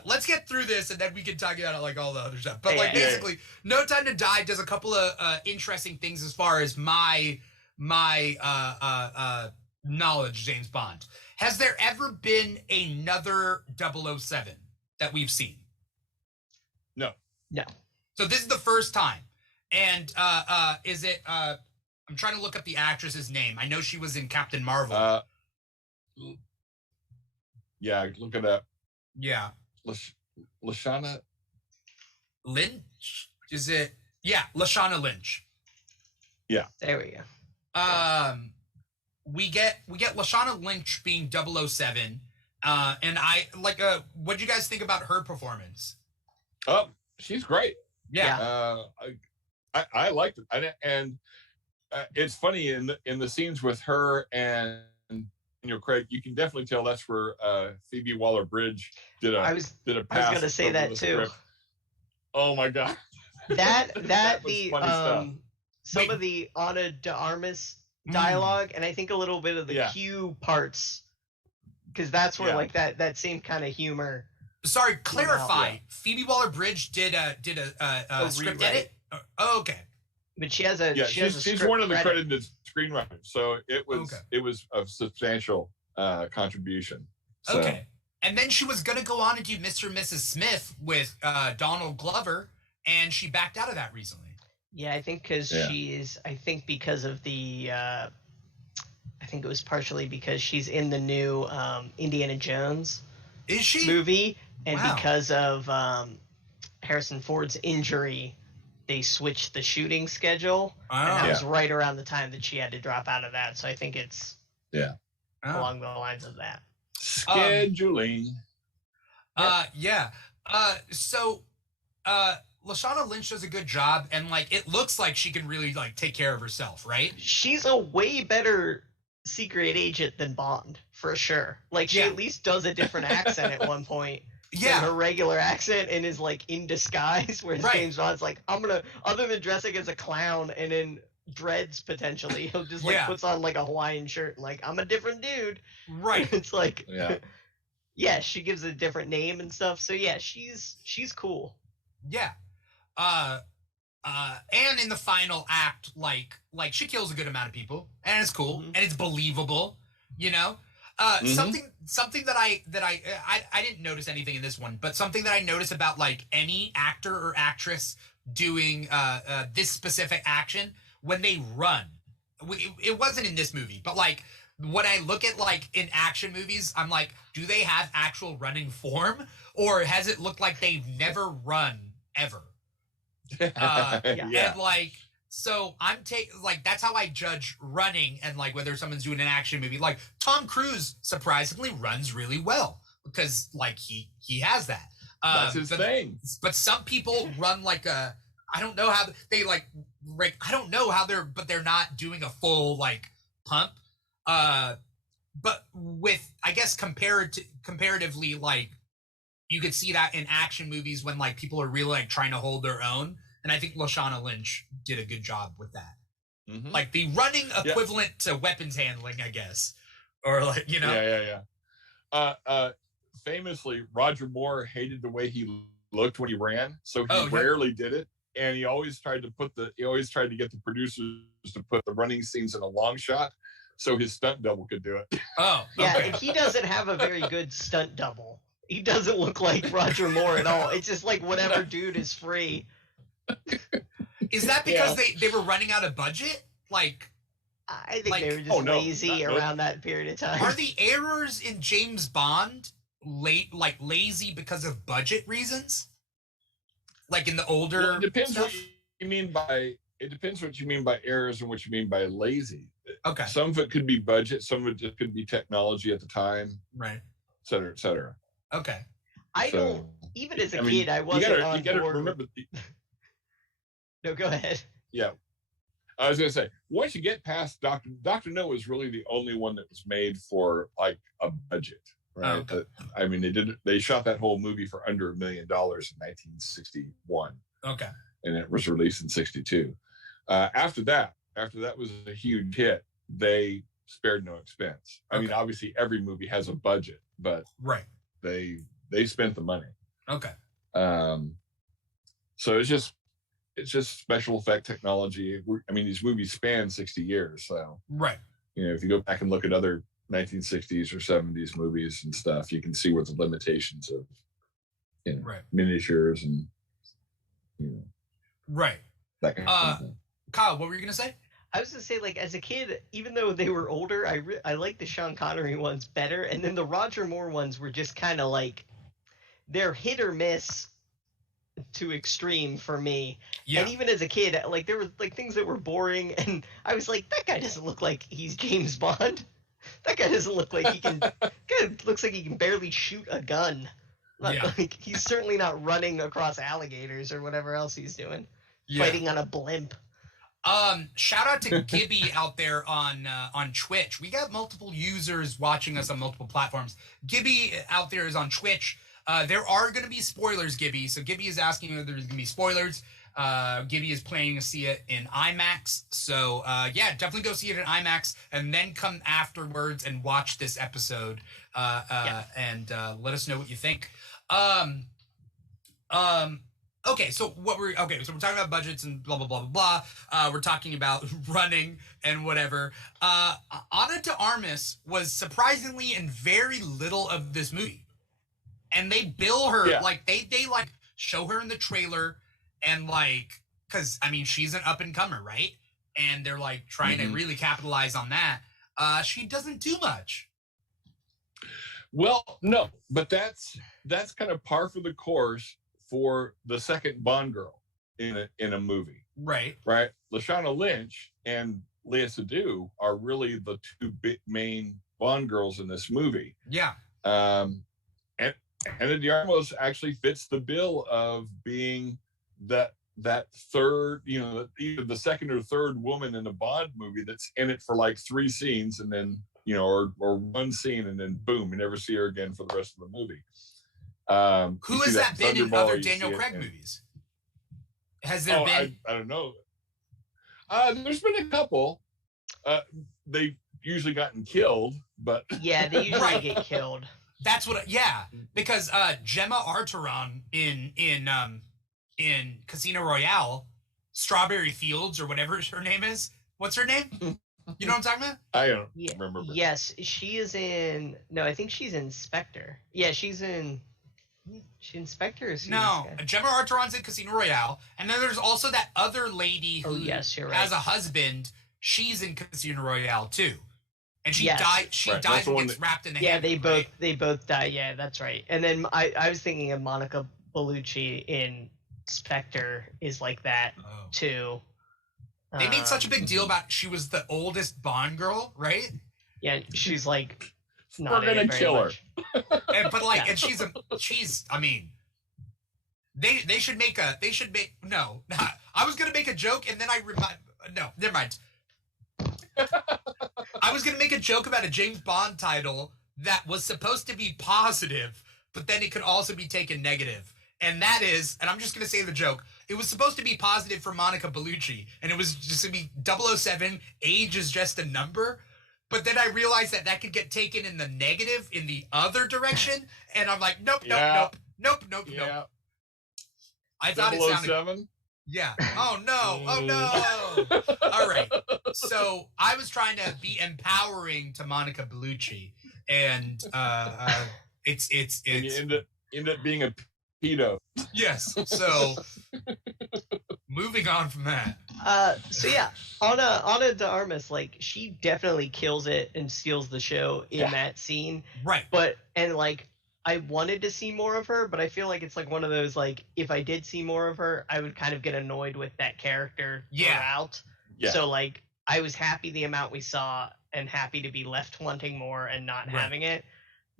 Let's get through this and then we can talk about like all the other stuff. But basically, No Time to Die does a couple of interesting things as far as my knowledge, James Bond. Has there ever been another 007 that we've seen? No. So this is the first time. And is it I'm trying to look up the actress's name. I know she was in Captain Marvel. Yeah, look it up. Yeah. Lashana Lynch? Is it? Yeah, Lashana Lynch. Yeah. There we go. We get Lashana Lynch being 007. And what do you guys think about her performance? Oh, she's great. Yeah. I liked it. And it's funny in the scenes with her and Craig, you can definitely tell that's where Phoebe Waller-Bridge did a pass. I was going to say that too. Script. Oh my God. That was funny stuff. Some of the Ana de Armas dialogue, and I think a little bit of the Q parts, because that's where like that same kind of humor. Sorry, clarify. Phoebe Waller-Bridge did a script edit. Oh, okay. But she has a she's one of the credited screenwriters, so it was a substantial contribution. So. Okay. And then she was gonna go on and do Mr. and Mrs. Smith with Donald Glover, and she backed out of that recently. Yeah, I think because because of the I think it was partially because she's in the new Indiana Jones movie, and because of Harrison Ford's injury, they switched the shooting schedule, and that was right around the time that she had to drop out of that. So I think it's along the lines of that. Scheduling. So Lashana Lynch does a good job, and like it looks like she can really like take care of herself, right? She's a way better secret agent than Bond, for sure. Like she at least does a different accent at one point. Yeah, her regular accent, and is like in disguise, whereas James Bond's like, I'm gonna, other than dressing as a clown and in dreads potentially, he'll just like puts on like a Hawaiian shirt and like, I'm a different dude. Right. It's like she gives a different name and stuff. So yeah, she's cool. Yeah. And in the final act, like she kills a good amount of people, and it's cool, and it's believable, you know. Something that I didn't notice anything in this one, but something that I noticed about like any actor or actress doing this specific action when they run, it wasn't in this movie, but like when I look at like in action movies, I'm like, do they have actual running form, or has it looked like they've never run ever? And like, so I'm that's how I judge running, and like whether someone's doing an action movie. Like Tom Cruise surprisingly runs really well because like he has that. That's his thing. But some people run like I don't know how they they're not doing a full like pump. But with, I guess, comparatively, like you could see that in action movies when like people are really like trying to hold their own. And I think Lashana Lynch did a good job with that. Mm-hmm. Like the running equivalent to weapons handling, I guess. Or like, you know. Yeah. Famously, Roger Moore hated the way he looked when he ran, so he rarely did it. And he always tried to get the producers to put the running scenes in a long shot so his stunt double could do it. Oh, okay. Yeah, and he doesn't have a very good stunt double. He doesn't look like Roger Moore at all. It's just like whatever dude is free. Is that because they were running out of budget? Like, I think they were just lazy around that period of time. Are the errors in James Bond lazy because of budget reasons? Like in the older it depends stuff? what you mean by errors and what you mean by lazy. Okay. Some of it could be budget, some of it just could be technology at the time. Right. Et cetera, et cetera. Okay. Even as a kid, I wasn't on board. Remember No, go ahead. Yeah. I was going to say, once you get past Dr. No was really the only one that was made for like a budget, right? Okay. They shot that whole movie for under $1 million in 1961. Okay. And it was released in 62. After that was a huge hit. They spared no expense. I mean, obviously every movie has a budget, but they spent the money. Okay. So it's just special effect technology. I mean, these movies span 60 years, so if you go back and look at other 1960s or 70s movies and stuff, you can see what the limitations of miniatures and that kind of thing. Kyle, what were you gonna say? I was gonna say, like, as a kid, even though they were older, I liked the Sean Connery ones better, and then the Roger Moore ones were just kind of like they're hit or miss to extreme for me. Yeah. And even as a kid, like there were like things that were boring, and I was like, that guy doesn't look like he's James Bond. That guy doesn't look like he can. Guy looks like he can barely shoot a gun. Yeah. Like he's certainly not running across alligators or whatever else he's doing. Fighting on a blimp. Shout out to Gibby out there on Twitch. We got multiple users watching us on multiple platforms. Gibby out there is on Twitch. There are going to be spoilers, Gibby. So Gibby is asking whether there's going to be spoilers. Gibby is planning to see it in IMAX. So yeah, definitely go see it in IMAX and then come afterwards and watch this episode and let us know what you think. Okay, so we're talking about budgets and blah blah blah blah blah. We're talking about running and whatever. Ana de Armas was surprisingly in very little of this movie, and they bill her like they like show her in the trailer, and like because I mean she's an up and comer, right? And they're like trying to really capitalize on that. She doesn't do much. Well, no, but that's kind of par for the course for the second Bond girl in a movie. Right. Lashana Lynch and Lea Seydoux are really the two main Bond girls in this movie. Yeah. And Ana de Armas actually fits the bill of being that third, either the second or third woman in a Bond movie that's in it for like 3 scenes and then, or 1 scene and then boom, you never see her again for the rest of the movie. Who has that been in other Daniel Craig movies? Has there been? I don't know. There's been a couple. They've usually gotten killed, but yeah, they usually get killed. That's what. Yeah, because Gemma Arterton in Casino Royale, Strawberry Fields or whatever her name is. What's her name? You know what I'm talking about? I don't remember. Yes, she is in. No, I think she's in Spectre. Yeah, she's in. She Inspector is no. Gemma Arterton's in Casino Royale, and then there's also that other lady who has a husband. She's in Casino Royale too, and she died. She dies and gets wrapped in a hamper. They both die. Yeah, that's right. And then I was thinking of Monica Bellucci in Spectre is like that too. They made such a big deal about she was the oldest Bond girl, right? Yeah, she's like. We're gonna kill her. And she's. I mean, they should make. No, I was gonna make a joke and then no, never mind. I was gonna make a joke about a James Bond title that was supposed to be positive, but then it could also be taken negative. And that is, and I'm just gonna say the joke. It was supposed to be positive for Monica Bellucci, and it was just gonna be 007. Age is just a number. But then I realized that could get taken in the negative in the other direction, and I'm like, nope. I thought it sounded. 007? Yeah. Oh no. All right. So I was trying to be empowering to Monica Bellucci, and it's. And you end up being a pedo. Yes. So moving on from that. So yeah, Ana de Armas, like she definitely kills it and steals the show in that scene. Right. And like I wanted to see more of her, but I feel like it's like one of those like if I did see more of her, I would kind of get annoyed with that character throughout. Yeah. So like I was happy the amount we saw and happy to be left wanting more and not having it.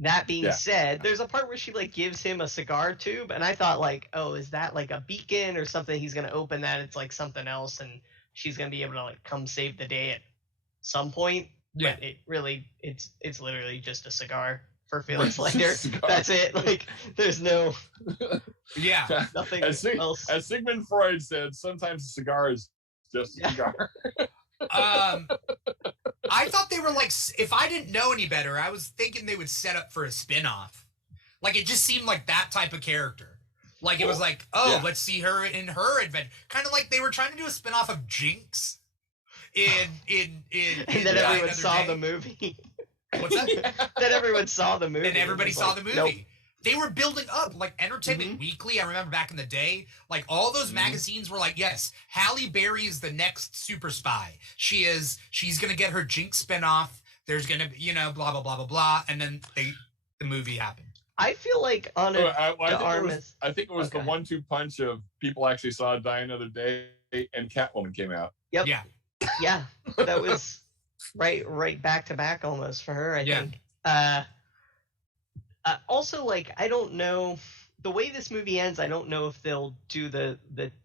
That being said, there's a part where she like gives him a cigar tube, and I thought like, oh, is that like a beacon or something? He's gonna open that. It's like something else, and she's gonna be able to like come save the day at some point. Yeah. But it's literally just a cigar for Felix Leiter. That's it. Like there's no nothing else. As Sigmund Freud said, sometimes a cigar is just a cigar. I thought they were like, if I didn't know any better, I was thinking they would set up for a spin-off. Like it just seemed like that type of character. Like it was like, let's see her in her adventure. Kind of like they were trying to do a spin-off of Jinx in and then everyone saw the movie. What's that? Then everyone saw the movie. And everybody saw the movie. Nope. they were building up, like Entertainment Weekly. I remember back in the day, like all those magazines were like, yes, Halle Berry is the next super spy. She's going to get her Jinx spinoff. There's going to be, you know, blah, blah, blah, blah, blah. And then the movie happened. I feel like on a I think it was the 1-2 punch of people actually saw Die Another Day and Catwoman came out. Yep. Yeah. That was right back to back almost for her, I think. Also, like, I don't know the way this movie ends. I don't know if they'll do the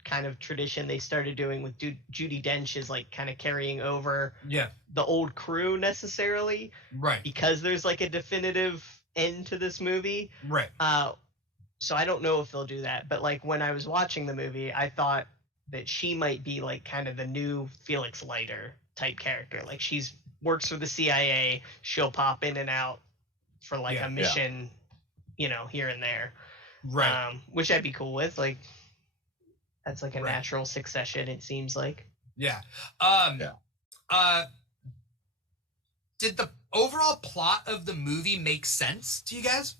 kind of tradition they started doing with Judi Dench, is like kind of carrying over the old crew necessarily, right? Because there's like a definitive end to this movie, right? So I don't know if they'll do that. But like when I was watching the movie, I thought that she might be like kind of the new Felix Leiter type character. Like she's works for the CIA. She'll pop in and out for like a mission, you know, here and there, right? Which I'd be cool with. Like that's like a natural succession, it seems like. Did the overall plot of the movie make sense to you guys?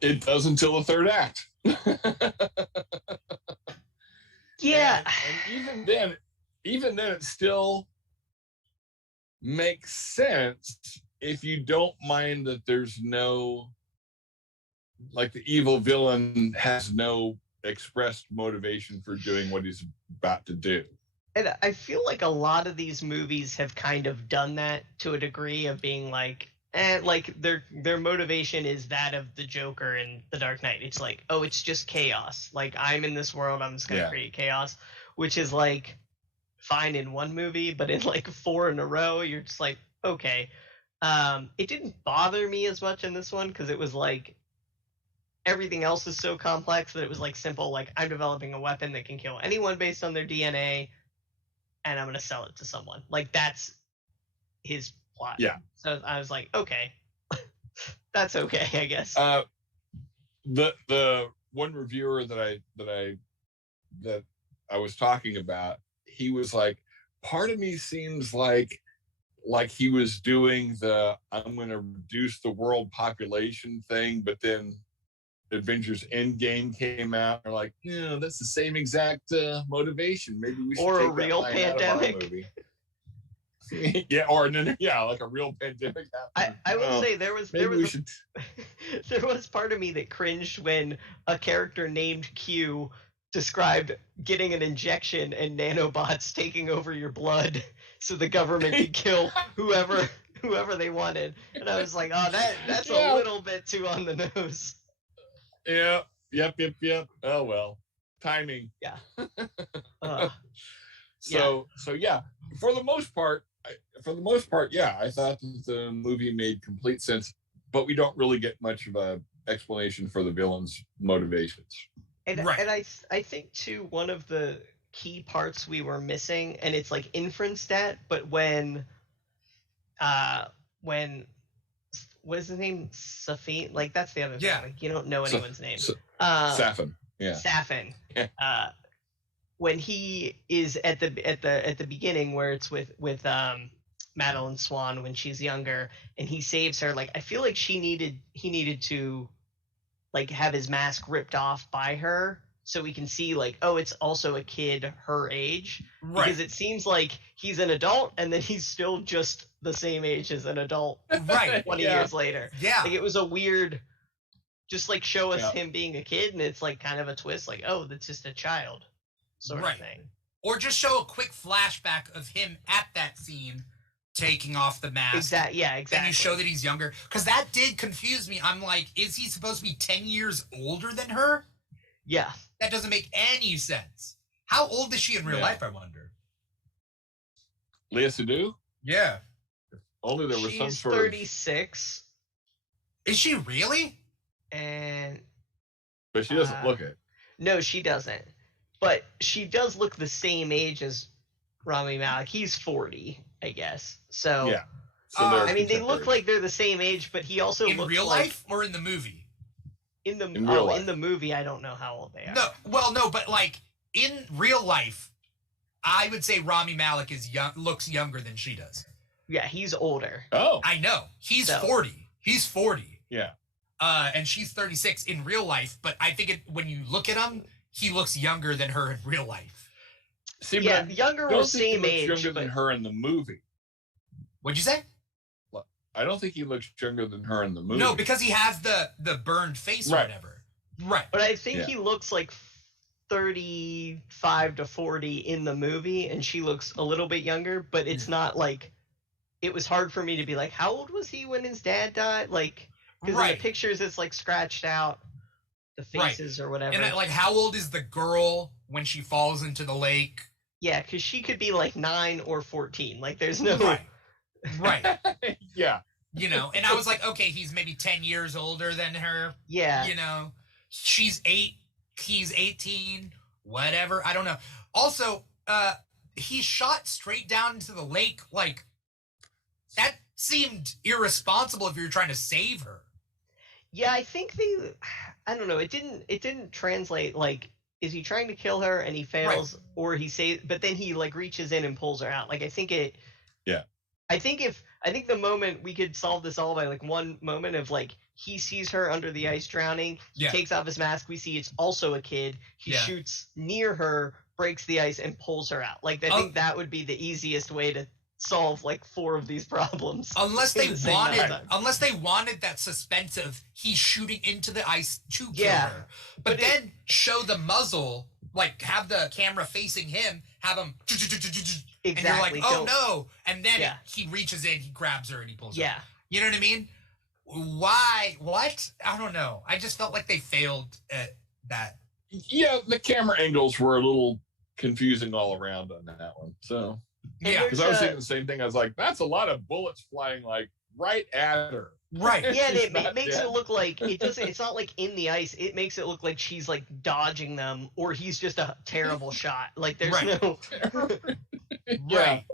It does until the third act. Yeah, and even then, it still makes sense if you don't mind that there's no, like, the evil villain has no expressed motivation for doing what he's about to do. And I feel like a lot of these movies have kind of done that to a degree of being like, like their motivation is that of the Joker in The Dark Knight. It's like, oh, it's just chaos. Like, I'm in this world, I'm just gonna create chaos, which is like fine in one movie, but in like 4 in a row, you're just like, okay. It didn't bother me as much in this one because it was like everything else is so complex that it was like simple. Like, I'm developing a weapon that can kill anyone based on their DNA, and I'm gonna sell it to someone. Like, that's his plot. Yeah. So I was like, okay, that's okay, I guess. The one reviewer that I was talking about, he was like, part of me seems like he was doing the I'm going to reduce the world population thing, but then Avengers Endgame came out. They're like, yeah, that's the same exact motivation. Maybe we should take a real that line out of our pandemic. movie. Like a real pandemic happened. I will say there was part of me that cringed when a character named Q described getting an injection and nanobots taking over your blood so the government could kill whoever they wanted. And I was like, oh, that's a little bit too on the nose. Yeah. Yep. Oh well. Timing. Yeah. So yeah. For the most part, yeah, I thought that the movie made complete sense, but we don't really get much of a explanation for the villain's motivations. And I think too, one of the key parts we were missing, and it's like inferenced at, but when what is his name? Safin? Like, that's the other thing. Like, you don't know anyone's name. Safin. Yeah. Safin. When he is at the beginning where it's with Madeline Swan when she's younger and he saves her, like, I feel like he needed to like have his mask ripped off by her so we can see like, oh, it's also a kid her age. Right. Because it seems like he's an adult and then he's still just the same age as an adult. Right. 20 years later. Yeah. Like, it was a weird, just like show us him being a kid and it's like kind of a twist, like, oh, that's just a child sort of thing. Or just show a quick flashback of him at that scene taking off the mask. Exactly. Then you show that he's younger. Because that did confuse me. I'm like, is he supposed to be 10 years older than her? Yeah. That doesn't make any sense. How old is she in real life, I wonder? Léa Seydoux? Yeah. Only there was some sort 36. Is she really? But she doesn't look it. No, she doesn't. But she does look the same age as Rami Malek. He's 40, I guess. So yeah. So I mean, they look like they're the same age, but he also in looks real like, life or in the movie. In the movie, I don't know how old they are. No, but like in real life, I would say Rami Malek looks younger than she does. Yeah, he's older. Oh, I know. He's 40. He's 40. Yeah. and she's 36 in real life. But I think when you look at him, he looks younger than her in real life. See, Yeah, but younger I or don't think he same looks age. younger but- than her in the movie. What'd you say? I don't think he looks younger than her in the movie. No, because he has the burned face or Right. whatever. Right. But I think Yeah. he looks like 35 to 40 in the movie, and she looks a little bit younger, but it's not like... It was hard for me to be like, how old was he when his dad died? Like, because in the pictures it's like scratched out, the faces or whatever. And like, how old is the girl when she falls into the lake? Yeah, because she could be like 9 or 14. Like, there's no... Right. Yeah. You know, and I was like, okay, he's maybe 10 years older than her. Yeah. You know, she's 8, he's 18, whatever. I don't know. Also, he shot straight down into the lake. Like, that seemed irresponsible if you were trying to save her. Yeah, I think I don't know. It didn't translate. Like, is he trying to kill her and he fails, or he saves? But then he like reaches in and pulls her out. Like, I think it. Yeah. I think the moment we could solve this all by like one moment of like he sees her under the ice drowning. He takes off his mask. We see it's also a kid. He shoots near her, breaks the ice, and pulls her out. Like, I think that would be the easiest way to solve like 4 of these problems. Unless they wanted that suspense of he's shooting into the ice to kill her. But then show the muzzle, like have the camera facing him, have him Exactly. and you're like, oh no. And then Yeah. he reaches in, he grabs her and he pulls her. Yeah. You know what I mean? Why? What? I don't know. I just felt like they failed at that. Yeah, the camera angles were a little confusing all around on that one. So Yeah. because I was thinking the same thing. I was like, that's a lot of bullets flying like right at her. Right. Yeah, and She's it not makes dead. it look like it doesn't. It's not like in the ice. It makes it look like she's like dodging them, or he's just a terrible shot. Like there's no. Right.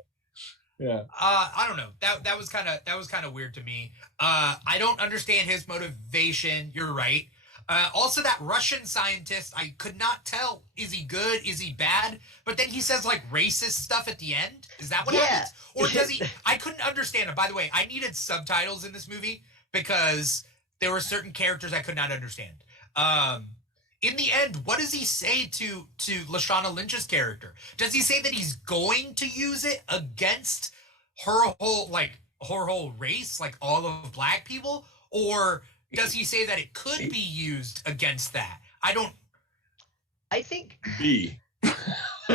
Yeah. I don't know. That was kind of weird to me. I don't understand his motivation. You're right. Also, that Russian scientist, I could not tell. Is he good? Is he bad? But then he says like racist stuff at the end. Is that what happens? Or does he? I couldn't understand it. By the way, I needed subtitles in this movie because there were certain characters I could not understand. In the end, what does he say to Lashana Lynch's character? Does he say that he's going to use it against her whole race, like all of black people? Or does he say that it could be used against that? I think. B.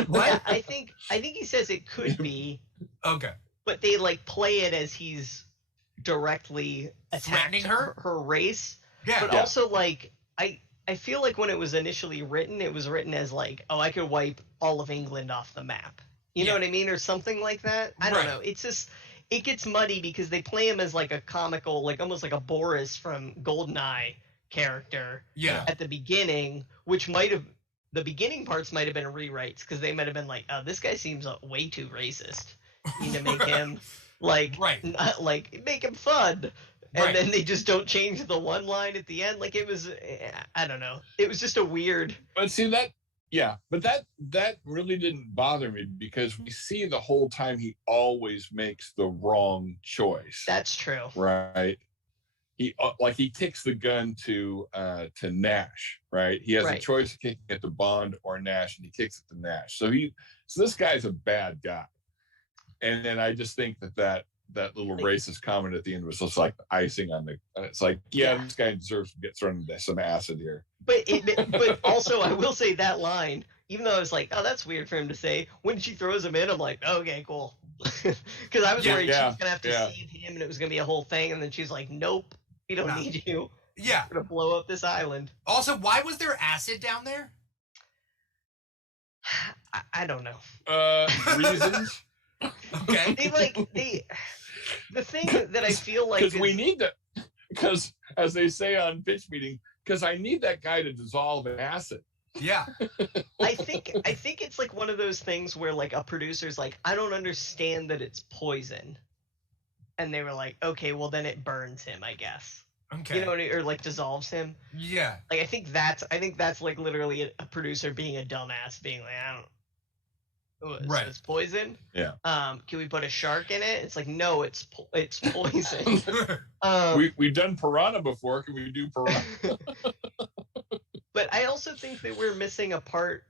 What? Yeah, I think he says it could be, Okay. but they like play it as he's directly Threatening attacking her? her race. Yeah. But also like I feel like when it was initially written, it was written as like, oh, I could wipe all of England off the map. You know what I mean? Or something like that. I don't know. It's just, it gets muddy because they play him as like a comical, like almost like a Boris from GoldenEye character at the beginning, which the beginning parts might have been rewrites because they might have been like, oh, this guy seems way too racist. You need to make him like, not, like make him fun. And then they just don't change the one line at the end. Like it was, I don't know. It was just a weird. But see but that really didn't bother me because we see the whole time he always makes the wrong choice. That's true. Right. He he takes the gun to Nash, right? He has a choice of kicking it to Bond or Nash, and he kicks it to Nash. So this guy's a bad guy. And then I just think that little racist comment at the end was just like icing on the. It's like, this guy deserves to get thrown into some acid here. But also, I will say that line, even though I was like, oh, that's weird for him to say. When she throws him in, I'm like, okay, cool. Because I was worried she was gonna have to save him, and it was gonna be a whole thing. And then she's like, nope, we don't need you. Yeah, we're gonna blow up this island. Also, why was there acid down there? I don't know. Reasons. Okay. The thing that I feel like because we need to, because as they say on pitch meeting, because I need that guy to dissolve in acid. Yeah. I think it's like one of those things where like a producer's like, I don't understand that it's poison, and they were like, okay, well then it burns him, I guess. Okay. You know, or like dissolves him. Yeah. Like I think that's like literally a producer being a dumbass, being like, So Right. it's poison. Yeah. Can we put a shark in it? It's like, no, it's poison. We've done piranha before. Can we do piranha? But I also think that we're missing a part,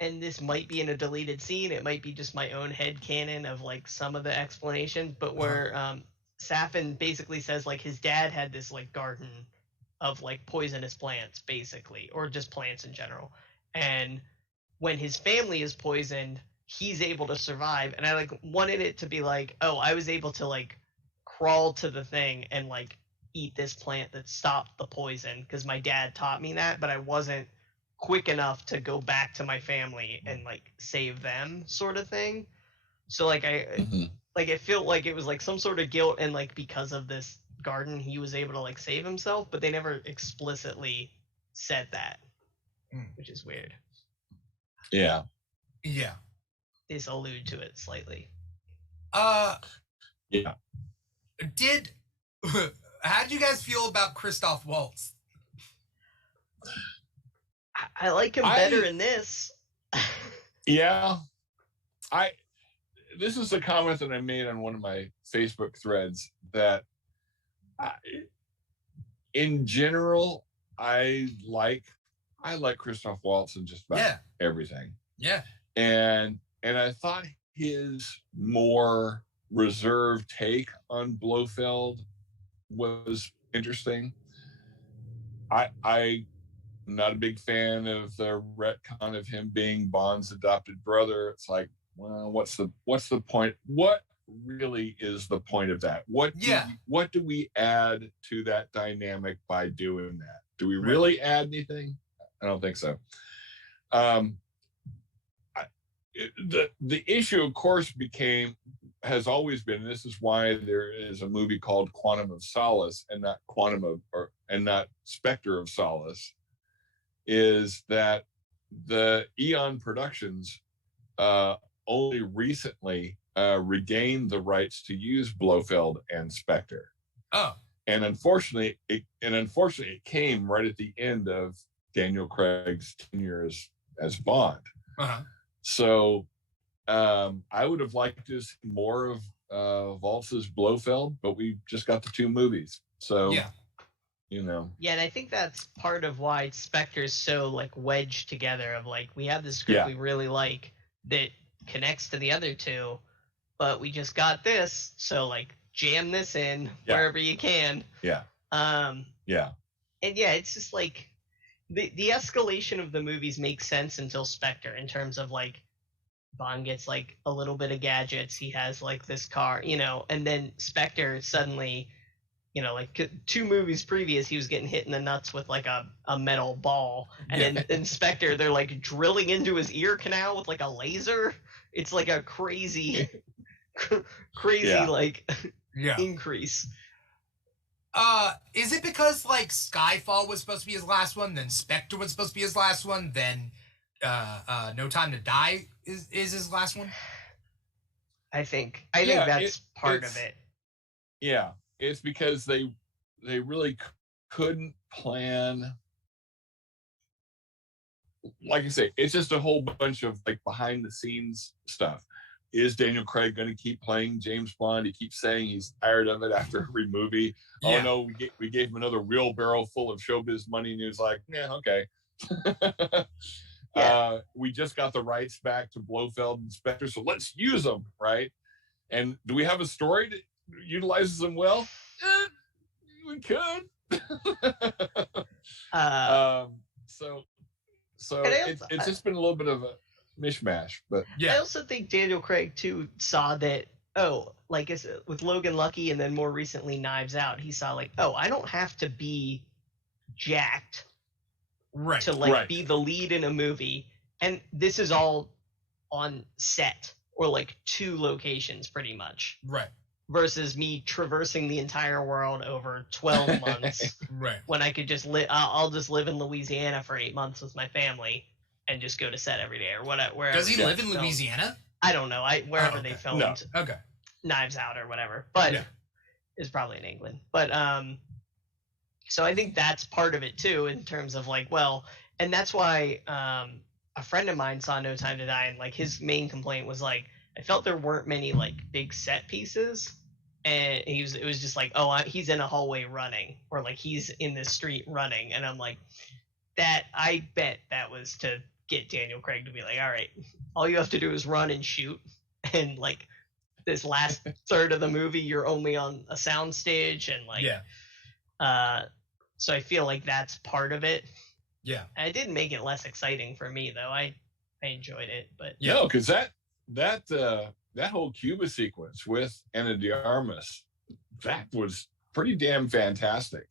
and this might be in a deleted scene. It might be just my own headcanon of like some of the explanation, but where Safin basically says like his dad had this like garden of like poisonous plants, basically, or just plants in general. And when his family is poisoned, he's able to survive. And I like wanted it to be like, oh, I was able to like crawl to the thing and like eat this plant that stopped the poison because my dad taught me that, but I wasn't quick enough to go back to my family and like save them, sort of thing. So like like it felt like it was like some sort of guilt, and like because of this garden he was able to like save himself, but they never explicitly said that, which is weird. Yeah. Yeah. They just allude to it slightly. Yeah. How did you guys feel about Christoph Waltz? I like him better in this. Yeah. This is a comment that I made on one of my Facebook threads that in general, I like Christoph Waltz in just about everything. Yeah. And I thought his more reserved take on Blofeld was interesting. I'm not a big fan of the retcon of him being Bond's adopted brother. It's like, well, what's the point? What really is the point of that? What do we add to that dynamic by doing that? Do we really add anything? I don't think so. The issue, of course, has always been, and this is why there is a movie called Quantum of Solace and not Spectre of Solace, is that the Eon Productions only recently regained the rights to use Blofeld and Spectre. Oh. And unfortunately, it came right at the end of Daniel Craig's tenure as Bond. Uh-huh. So I would have liked to see more of Waltz's Blofeld, but we just got the 2 movies. So, you know. Yeah, and I think that's part of why Spectre's so like wedged together of like, we have this script we really like that connects to the other 2, but we just got this, so like jam this in wherever you can. Yeah. And it's just like the escalation of the movies makes sense until Spectre, in terms of like Bond gets like a little bit of gadgets, he has like this car, you know, and then Spectre suddenly, you know, like 2 movies previous, he was getting hit in the nuts with like a metal ball, and in Spectre they're like drilling into his ear canal with like a laser. It's like a crazy like increase. Is it because like Skyfall was supposed to be his last one, then Spectre was supposed to be his last one, then No Time to Die is his last one? I think that's part of it. Yeah, it's because they really couldn't plan. Like I say, it's just a whole bunch of like behind the scenes stuff. Is Daniel Craig going to keep playing James Bond? He keeps saying he's tired of it after every movie. Oh no, we gave him another wheelbarrow full of showbiz money, and he was like, yeah, okay. We just got the rights back to Blofeld and Spectre, so let's use them, right? And do we have a story that utilizes them well? We could. So it's just been a little bit of a mishmash, but I also think Daniel Craig too saw that, like with Logan Lucky and then more recently Knives Out, he saw like, I don't have to be jacked to like be the lead in a movie, and this is all on set or like 2 locations pretty much, versus me traversing the entire world over 12 months when I could just I'll just live in Louisiana for 8 months with my family and just go to set every day or whatever. Does he live in Louisiana? I don't know. Wherever they filmed Knives Out or whatever, but it's probably in England. But so I think that's part of it too, in terms of like, and that's why a friend of mine saw No Time to Die, and like his main complaint was like, I felt there weren't many like big set pieces, and it was just like, oh, he's in a hallway running, or like he's in the street running, and I'm like, that I bet that was to get Daniel Craig to be like, all right, all you have to do is run and shoot, and like this last third of the movie you're only on a sound stage, and like so I feel like that's part of it. Yeah. And it didn't make it less exciting for me though. I enjoyed it, but no, because that whole Cuba sequence with Ana de Armas, that was pretty damn fantastic.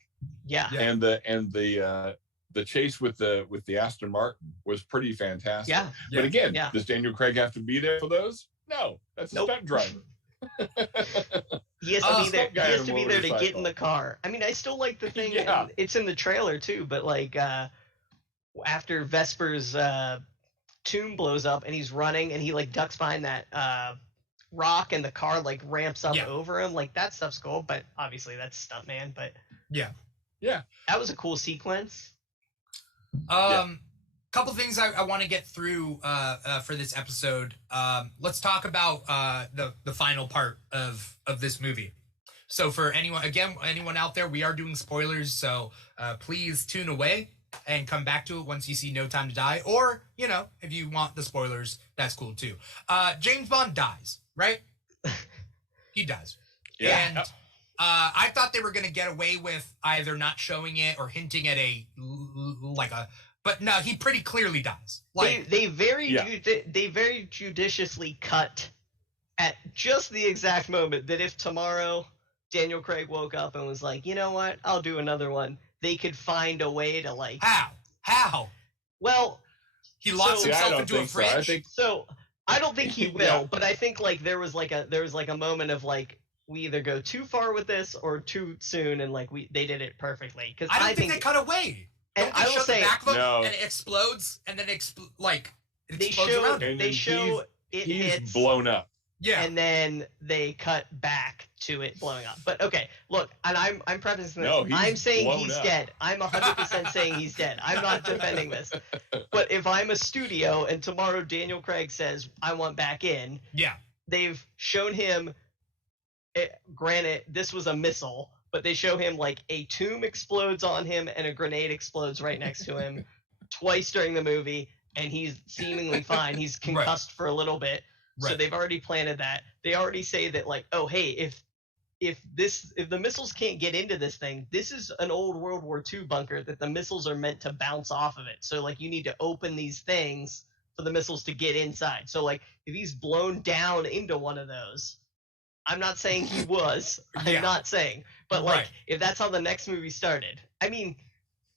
Yeah. And the chase with the Aston Martin was pretty fantastic. Yeah. But again, does Daniel Craig have to be there for those? No, that's a stunt driver. He has to be there. He has to be there to get in the car. I mean, I still like the thing. And it's in the trailer too, but like after Vesper's tomb blows up and he's running and he like ducks behind that rock and the car like ramps up over him, like that stuff's cool. But obviously that's stuntman. But yeah, that was a cool sequence. Couple things I want to get through for this episode. Let's talk about the final part of this movie. So for anyone out there, we are doing spoilers, so please tune away and come back to it once you see No Time to Die, or if you want the spoilers, that's cool too. James Bond dies, right? He does. And I thought they were going to get away with either not showing it or hinting at but no, he pretty clearly dies. Like they very judiciously cut at just the exact moment that if tomorrow Daniel Craig woke up and was like, you know what, I'll do another one, they could find a way to like how well he locks himself into a fridge. So I don't think he will, but I think like there was like a moment of like, we either go too far with this or too soon, and like they did it perfectly. Because I don't think they cut away. And I will say, the back of him and it explodes, and then it explodes around him. They show it hits blown up. Yeah, and then they cut back to it blowing up. But okay, look, and I'm prefacing this. I'm saying he's dead. I'm 100% saying he's dead. I'm not defending this. But if I'm a studio and tomorrow Daniel Craig says I want back in, they've shown him. Granted, this was a missile. But they show him like a tomb explodes on him and a grenade explodes right next to him twice during the movie, and he's seemingly fine. He's concussed for a little bit. So they've already planted that. They already say that like, oh hey, if the missiles can't get into this thing, this is an old World War II bunker that the missiles are meant to bounce off of it. So like you need to open these things for the missiles to get inside. So like if he's blown down into one of those, I'm not saying he was. I'm not saying. But, like, if that's how the next movie started. I mean,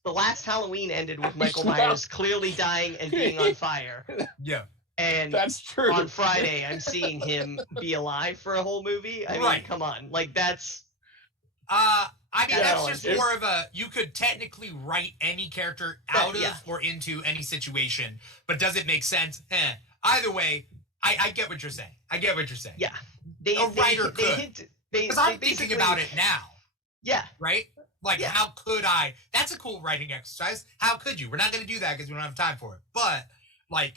the last Halloween ended with Michael Myers clearly dying and being on fire. Yeah. And that's true. On Friday, I'm seeing him be alive for a whole movie. I mean, come on. Like, that's... that's just more of a... You could technically write any character out of or into any situation, but does it make sense? Either way, I get what you're saying. Yeah. A writer could. Because I'm thinking about it now. Yeah. Right? Like, how could I? That's a cool writing exercise. How could you? We're not going to do that because we don't have time for it. But, like,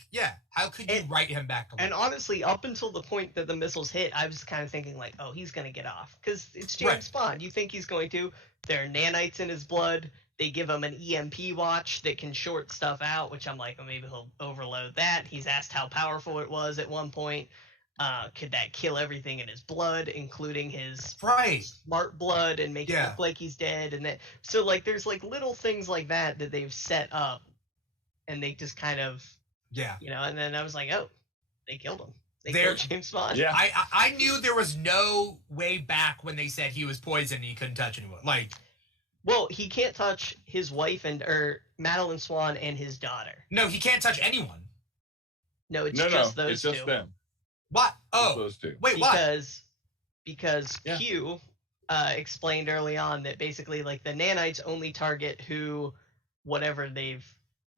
how could you write him back alive? And honestly, up until the point that the missiles hit, I was kind of thinking, like, oh, he's going to get off. Because it's James Bond. You think he's going to. There are nanites in his blood. They give him an EMP watch that can short stuff out, which I'm like, well, maybe he'll overload that. He's asked how powerful it was at one point. Could that kill everything in his blood, including his smart blood, and make it look like he's dead? And that, so like, there's like little things like that they've set up, and they just kind of, And then I was like, oh, they killed him. They killed James Bond. Yeah, I knew there was no way back when they said he was poisoned and he couldn't touch anyone. Like, well, he can't touch his wife or Madeline Swan and his daughter. No, he can't touch anyone. No, it's just those two. It's just them. What? Oh, those two. Wait, because Q explained early on that basically like the nanites only target whatever they've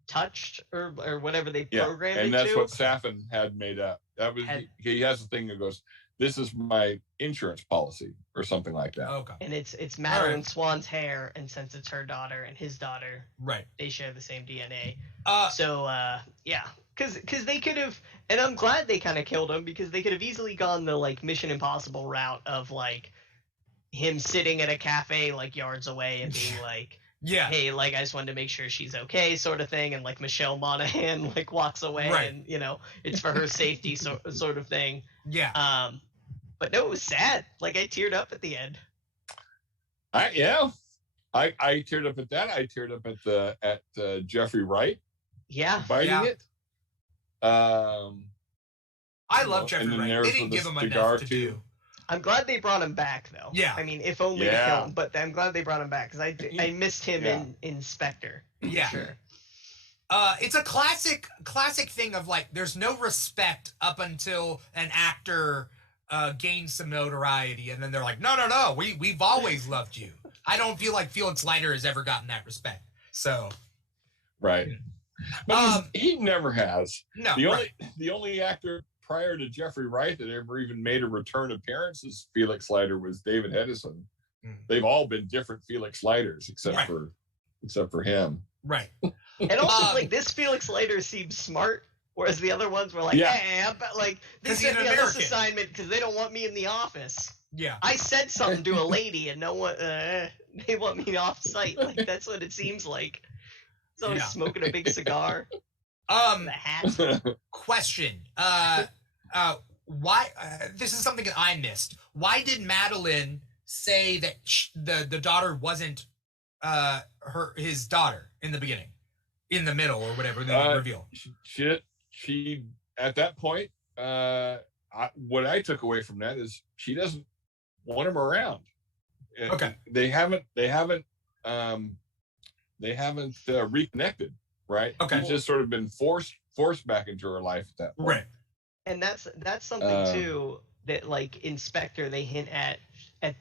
touched or whatever they programmed and it that's to. what Safin had made up. That was he has a thing that goes, this is my insurance policy or something like that. Okay. And it's Madeline Swan's hair, and since it's her daughter and his daughter, right, they share the same DNA. Because they could have, and I'm glad they kind of killed him, because they could have easily gone the like Mission Impossible route of like him sitting at a cafe like yards away and being like, Yeah. hey, like I just wanted to make sure she's okay, sort of thing, and like Michelle Monaghan like walks away, Right. and you know it's for her safety, sort of thing. Yeah. But no, it was sad. Like I teared up at the end. I teared up at that. I teared up at Jeffrey Wright Yeah. biting Yeah. it. I love and Jeffrey then Wright. there's They didn't the give him cigar enough to too. do. I'm glad they brought him back, though. Yeah. I mean, if only to Yeah. kill him, but I'm glad they brought him back, because I missed him Yeah. in Spectre. Yeah. For sure. It's a classic thing of like, there's no respect up until an actor gains some notoriety, and then they're like, no, we've always loved you. I don't feel like Felix Leiter has ever gotten that respect. So, Right. But he never has. no, The only actor prior to Jeffrey Wright that ever even made a return appearance as Felix Leiter was David Hedison. They've all been different Felix Leiters except for him. right. And also, like, this Felix Leiter seems smart, whereas the other ones were like, Yeah. hey, but like, they 'Cause he's sent an me on this American. assignment because they don't want me in the office. Yeah. I said something to a lady, and no one, they want me off site. Like, that's what it seems like. So he's Yeah. smoking a big cigar, the hat. Question. Why? This is something that I missed. Why did Madeline say that the daughter wasn't his daughter in the beginning, in the middle, or whatever the reveal? She at that point, what I took away from that is she doesn't want him around. Okay. They haven't reconnected, right? Okay. He's just sort of been forced back into her life at that point. Right. And that's something too that, like, in Spectre they hint at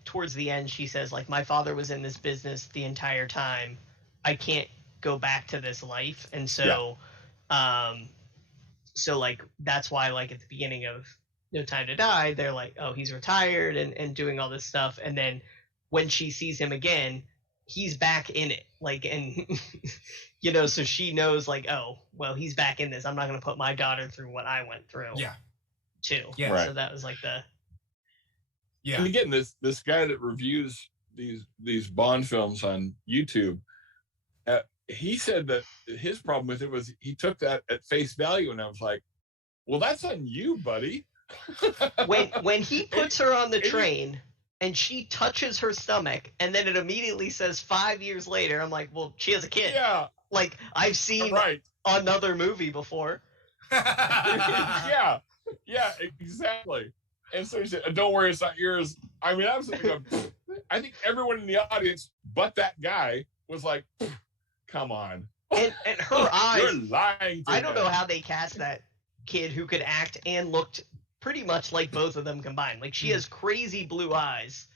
towards the end. She says, like, my father was in this business the entire time. I can't go back to this life. And so so like that's why, like, at the beginning of No Time to Die, they're like, oh, he's retired and doing all this stuff, and then when she sees him again, he's back in it, like, and you know, so she knows, like, oh, well, he's back in this. I'm not going to put my daughter through what I went through. Yeah. Too. Yeah. Right. So that was like the. Yeah. And again, this guy that reviews these Bond films on YouTube, he said that his problem with it was he took that at face value, and I was like, well, that's on you, buddy. when he puts her on the train and she touches her stomach, and then it immediately says 5 years later, I'm like, well, she has a kid. Yeah. Like, I've seen Right. another movie before. Yeah, exactly. And so he said, "Don't worry, it's not yours." I mean, I was thinking, I think everyone in the audience, but that guy, was like, "Come on." And her eyes. You're lying. I don't know how they cast that kid who could act and looked pretty much like both of them combined. Like, she has crazy blue eyes.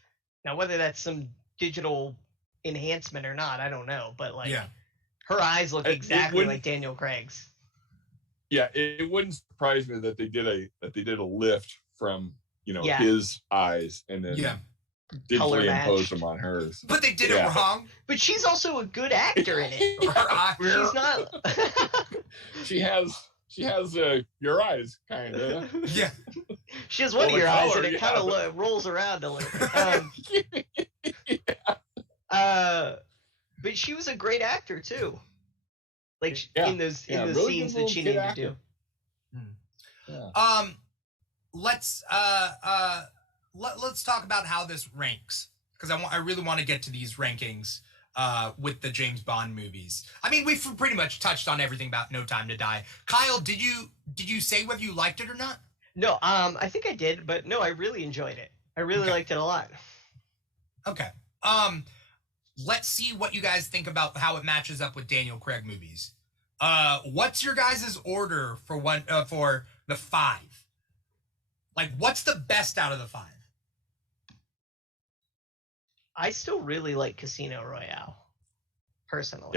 Now, whether that's some digital enhancement or not, I don't know. But like, her eyes look exactly like Daniel Craig's. Yeah, it wouldn't surprise me that they did a lift from Yeah. his eyes and then Color digitally matched. imposed them on hers. But they did it wrong. But she's also a good actor in it. She's not. She has your eyes, kind of. Yeah. She has one Well, of your the eyes, color, and it yeah, kind of rolls around a little. But she was a great actor too. Like, Yeah. in those Yeah, the really scenes good that she little needed kid to do. Yeah. Let's talk about how this ranks, because I really want to get to these rankings with the James Bond movies. I mean, we've pretty much touched on everything about No Time to Die. Kyle, did you say whether you liked it or not? No, I think I did, but no, I really enjoyed it. I really liked it a lot. Okay. Let's see what you guys think about how it matches up with Daniel Craig movies. What's your guys' order for the 5? Like, what's the best out of the 5? I still really like Casino Royale, personally.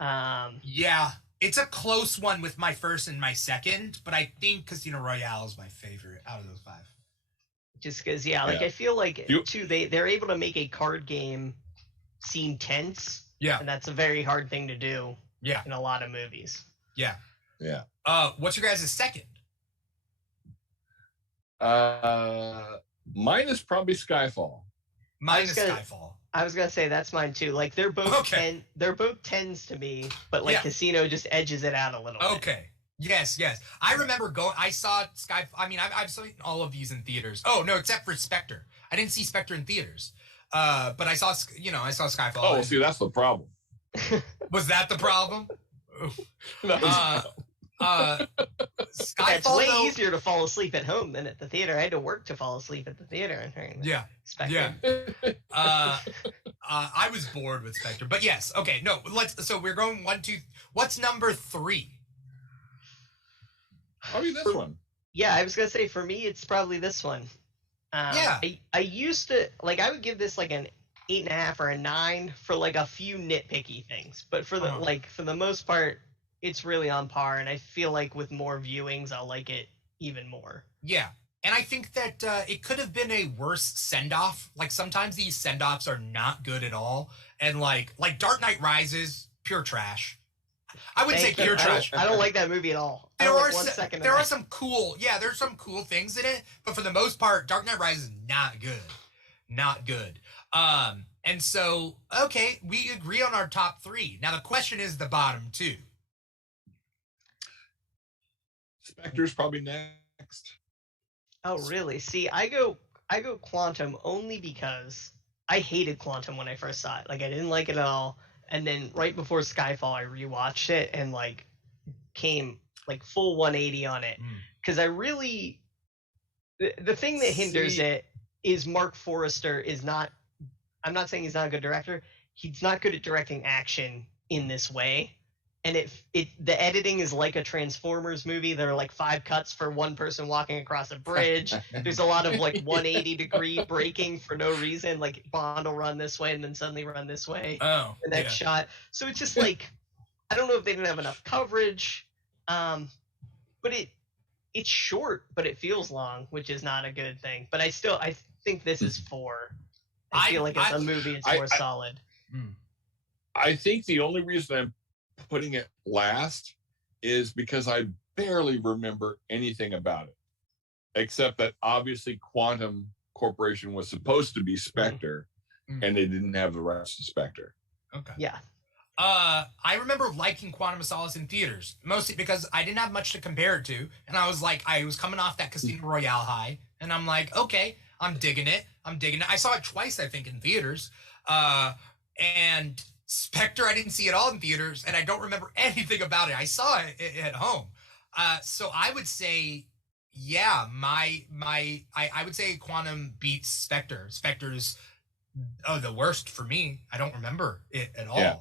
Yeah, it's a close one with my first and my second, but I think Casino Royale is my favorite out of those 5. Just because, I feel like, too, they're able to make a card game seem tense. Yeah. And that's a very hard thing to do. Yeah. In a lot of movies. Yeah. Yeah. What's your guys' second? Mine is probably Skyfall. Mine is Skyfall. I was gonna say that's mine too. Like they're both they're both tens to me, but like Casino just edges it out a little bit. Okay. Yes. I remember I saw Sky. I mean, I've seen all of these in theaters. Oh no, except for Spectre. I didn't see Spectre in theaters. But I saw Skyfall. Oh, see, that's the problem. Was that the problem? Skyfall. It's way easier to fall asleep at home than at the theater. I had to work to fall asleep at the theater. Yeah. I was bored with Spectre, but yes. Okay, no. So we're going 1, 2. What's number 3? Probably this one. Yeah, I was gonna say for me, it's probably this one. I used to I would give this like an 8.5 or a 9 for like a few nitpicky things, but for the for the most part, it's really on par, and I feel like with more viewings, I'll like it even more. Yeah, and I think that it could have been a worse send-off. Like sometimes these send-offs are not good at all, and like Dark Knight Rises, pure trash. I wouldn't say pure trash. I don't like that movie at all. There are some cool things in it, but for the most part, Dark Knight Rises is not good. And so okay, we agree on our top 3. Now the question is the bottom 2. Spectre's probably next. Oh really? See, I go Quantum only because I hated Quantum when I first saw it. Like I didn't like it at all. And then right before Skyfall, I rewatched it and like came like full 180 on it. Because I really, the thing that hinders it is Mark Forrester is not, I'm not saying he's not a good director. He's not good at directing action in this way. And the editing is like a Transformers movie. There are like 5 cuts for one person walking across a bridge. There's a lot of like 180 degree braking for no reason. Like Bond will run this way and then suddenly run this way. Oh, the next shot. So it's just like, I don't know if they didn't have enough coverage. But it's short, but it feels long, which is not a good thing. But I think this is 4. I feel like it's a movie. It's more solid. I think the only reason I'm putting it last is because I barely remember anything about it, except that obviously Quantum Corporation was supposed to be Spectre, and they didn't have the rights to Spectre. Okay. Yeah. I remember liking Quantum of Solace in theaters, mostly because I didn't have much to compare it to, and I was coming off that Casino Royale high, and I'm like, okay, I'm digging it. I saw it twice, I think, in theaters, and Spectre, I didn't see it all in theaters, and I don't remember anything about it. I saw it at home. So I would say, yeah, I would say Quantum beats Spectre. Spectre's the worst for me. I don't remember it at all. Yeah.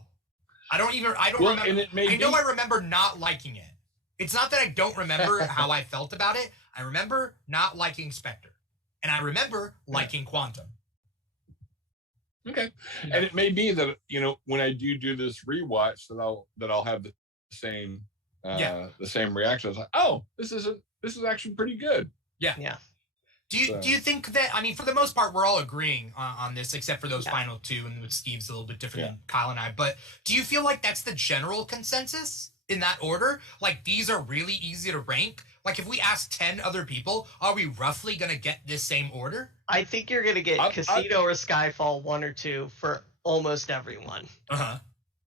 I don't remember. I remember not liking it. It's not that I don't remember how I felt about it. I remember not liking Spectre, and I remember liking Quantum. Okay, and it may be that when I do this rewatch that I'll have the same reaction. It's like, oh, this is actually pretty good. Yeah. Do you think that, I mean, for the most part, we're all agreeing on this, except for those final 2, and with Steve's a little bit different than Kyle and I. But do you feel like that's the general consensus in that order? Like these are really easy to rank. Like if we ask 10 other people, are we roughly going to get this same order? I think you're going to get Casino or Skyfall 1 or 2 for almost everyone.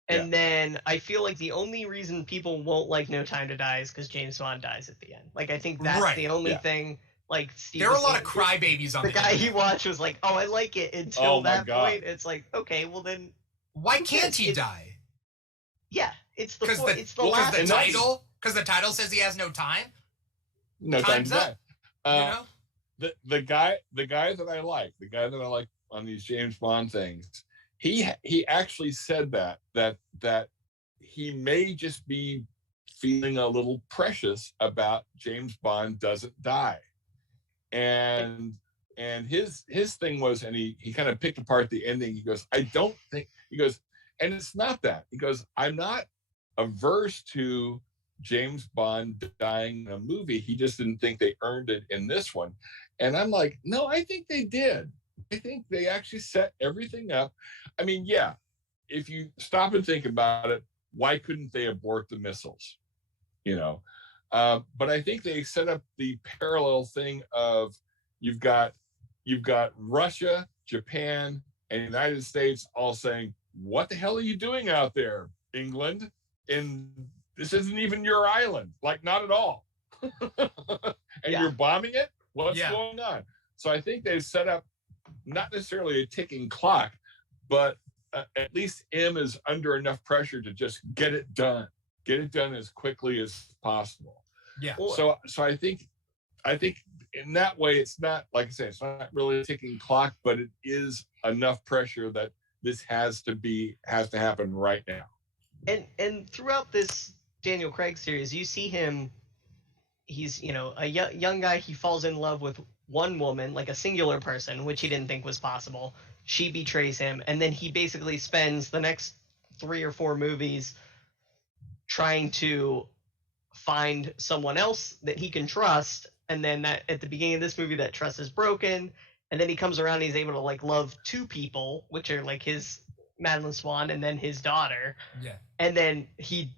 And then I feel like the only reason people won't like No Time to Die is because James Bond dies at the end. Like I think that's the only thing. Like Steve, there are a lot of crybabies on the guy he watched was like, oh, I like it until that point. It's like, okay, well then, why can't he die? Yeah, it's the point. It's the last title. Because the title says he has no time. No time to die. The guy that I like on these James Bond things, he actually said that he may just be feeling a little precious about James Bond doesn't die, and his thing was, and he kind of picked apart the ending. He goes, and it's not that. He goes, I'm not averse to James Bond dying in a movie. He just didn't think they earned it in this one. And I'm like, no, I think they did. I think they actually set everything up. I mean, yeah, if you stop and think about it, why couldn't they abort the missiles? you know. But I think they set up the parallel thing of you've got Russia, Japan, and the United States all saying, "What the hell are you doing out there, England? And this isn't even your island, like not at all." And you're bombing it. What's going on? So I think they've set up not necessarily a ticking clock, but at least M is under enough pressure to just get it done as quickly as possible. Yeah. So I think in that way, it's not, like I say, it's not really a ticking clock, but it is enough pressure that this has to happen right now. And throughout this Daniel Craig series, you see him. He's, a young guy. He falls in love with one woman, like a singular person, which he didn't think was possible. She betrays him, and then he basically spends the next 3 or 4 movies trying to find someone else that he can trust. And then that at the beginning of this movie, that trust is broken, and then he comes around. And he's able to love 2 people, which are his Madeline Swan and then his daughter. Yeah. And then he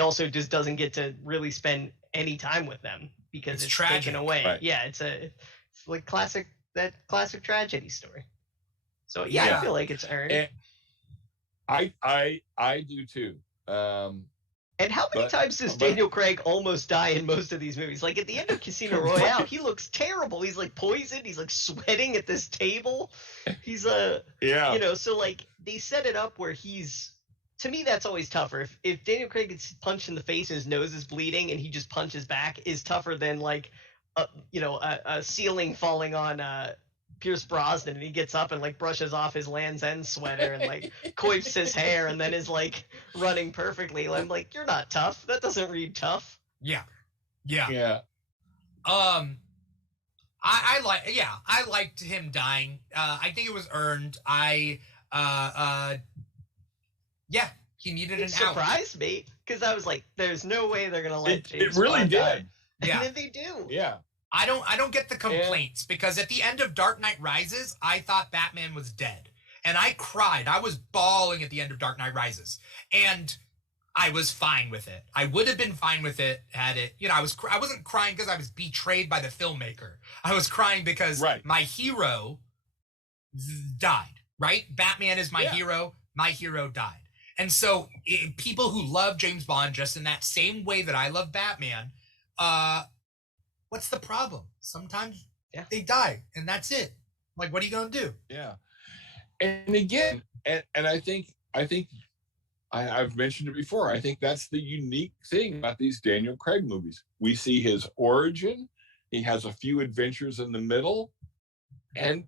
also just doesn't get to really spend any time with them because it's taken away. Right. Yeah, it's like classic tragedy story. So I feel like it's earned. And I do too. And how many times does Daniel Craig almost die in most of these movies? Like at the end of Casino Royale, he looks terrible. He's poisoned. He's sweating at this table. He's so they set it up where he's. To me, that's always tougher. If Daniel Craig gets punched in the face and his nose is bleeding and he just punches back, is tougher than a ceiling falling on Pierce Brosnan and he gets up and brushes off his Land's End sweater and coifs his hair and then is running perfectly. I'm like, you're not tough. That doesn't read tough. Yeah. I liked him dying. I think it was earned. He needed an out. It surprised me because I was like, "There's no way they're gonna let James It really Bond did. die." Yeah, and then they do. Yeah. I don't get the complaints because at the end of Dark Knight Rises, I thought Batman was dead, and I cried. I was bawling at the end of Dark Knight Rises, and I was fine with it. I would have been fine with it had it. I wasn't crying because I was betrayed by the filmmaker. I was crying because my hero died. Right? Batman is my hero. My hero died. And so people who love James Bond just in that same way that I love Batman, what's the problem? Sometimes they die and that's it. What are you going to do? Yeah. And again, and I think I've mentioned it before. I think that's the unique thing about these Daniel Craig movies. We see his origin. He has a few adventures in the middle, and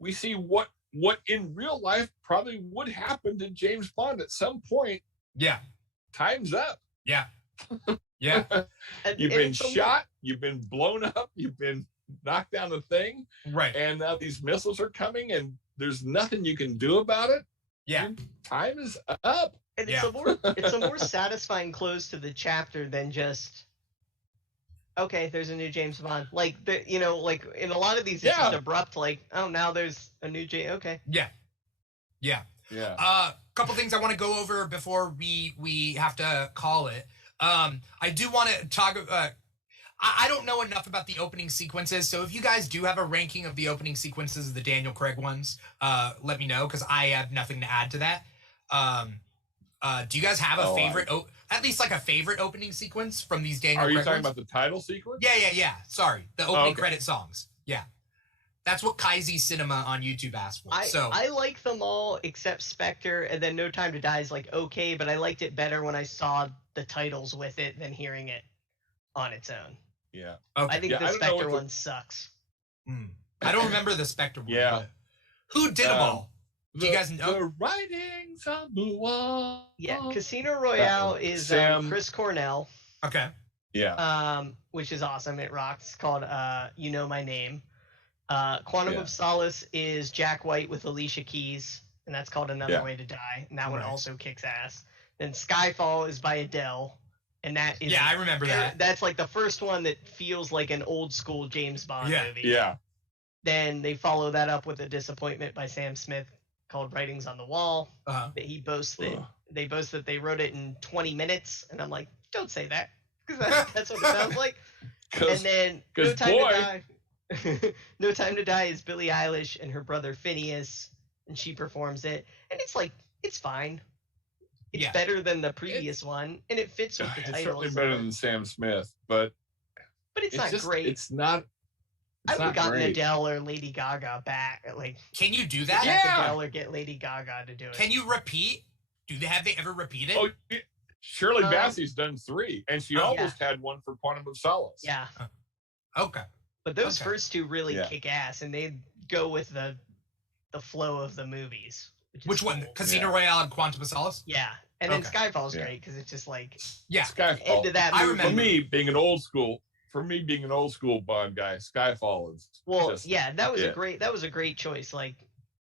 we see what in real life probably would happen to James Bond at some point. Yeah. Time's up. Yeah. Yeah. You've been shot. You've been blown up. You've been knocked down the thing. Right. And now these missiles are coming and there's nothing you can do about it. Yeah. Time is up. And it's a more satisfying close to the chapter than just, okay, there's a new James Bond. In a lot of these, it's just abrupt. Now there's a new okay. Yeah. Couple things I want to go over before we have to call it. I do want to talk. I don't know enough about the opening sequences, so if you guys do have a ranking of the opening sequences of the Daniel Craig ones, let me know because I have nothing to add to that. Do you guys have a favorite? At least a favorite opening sequence from these Daniel Craig ones? Are you talking about the title sequence? Yeah. Sorry. The opening credit songs. Yeah. That's what Kaisi Cinema on YouTube asked for. I like them all except Spectre, and then No Time to Die is okay, but I liked it better when I saw the titles with it than hearing it on its own. Yeah. Okay. I think the Spectre one sucks. I don't remember the Spectre one. Yeah. Who did them all? Do you guys know? The writings on the wall. Yeah, Casino Royale is Chris Cornell. Okay. Yeah. Which is awesome. It rocks. It's called You Know My Name. Quantum of Solace is Jack White with Alicia Keys, and that's called Another Way to Die, and that one also kicks ass. Then Skyfall is by Adele, and that is I remember that. That's the first one that feels like an old school James Bond movie. Yeah. Then they follow that up with A Disappointment by Sam Smith called Writings on the Wall. Uh-huh. That he boasts that they boast that they wrote it in 20 minutes, and I'm like, don't say that, because that's what it sounds like. And then No Time to Die. No Time to Die is Billie Eilish and her brother Phineas, and she performs it, and it's fine. It's better than the previous one, and it fits with the title. It's certainly better than Sam Smith, but it's not great. It's not. I would have gotten Adele or Lady Gaga back. Like, can you do that? Yeah. Adele or get Lady Gaga to do it. Can you repeat? Have they ever repeated? Oh, Shirley Bassey's done 3, and she almost had one for Quantum of Solace. Yeah. Okay. But those first 2 really kick ass, and they go with the flow of the movies. Which one? Cool. Casino Royale and Quantum of Solace? Yeah. And then Skyfall's great because it's just like Skyfall. End of that movie. I remember. For me being an old school Bond guy, Skyfall is that was a great choice. Like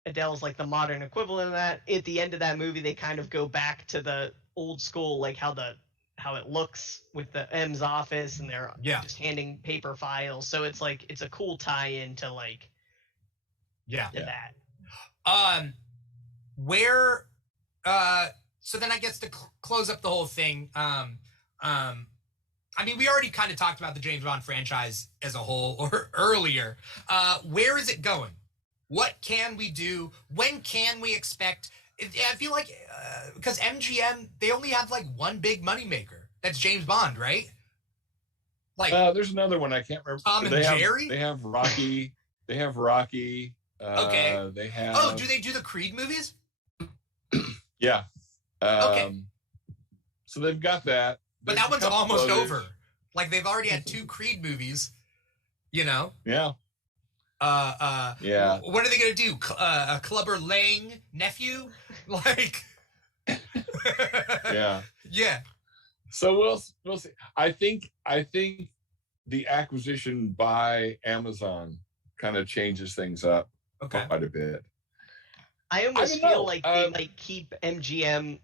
Adele's like the modern equivalent of that. At the end of that movie, they kind of go back to the old school, like how it looks with the M's office, and they're just handing paper files. So it's like it's a cool tie-in to like that. Where so then I guess to close up the whole thing, I mean, we already kind of talked about the James Bond franchise as a whole or earlier. Where is it going? What can we do? When can we expect? I feel like because MGM, they only have like one big moneymaker. That's James Bond, right? Like there's another one I can't remember. Tom and Jerry. They have Rocky. They have Rocky. Okay. They have. Oh, do they do the Creed movies? Yeah. Okay. So they've got that. But that one's almost over. Like they've already had 2 Creed movies, you know? Yeah. Yeah. What are they gonna do? A Clubber Lang nephew? Like. Yeah. Yeah. So we'll see. I think the acquisition by Amazon kind of changes things up quite a bit. I almost feel like they might keep MGM.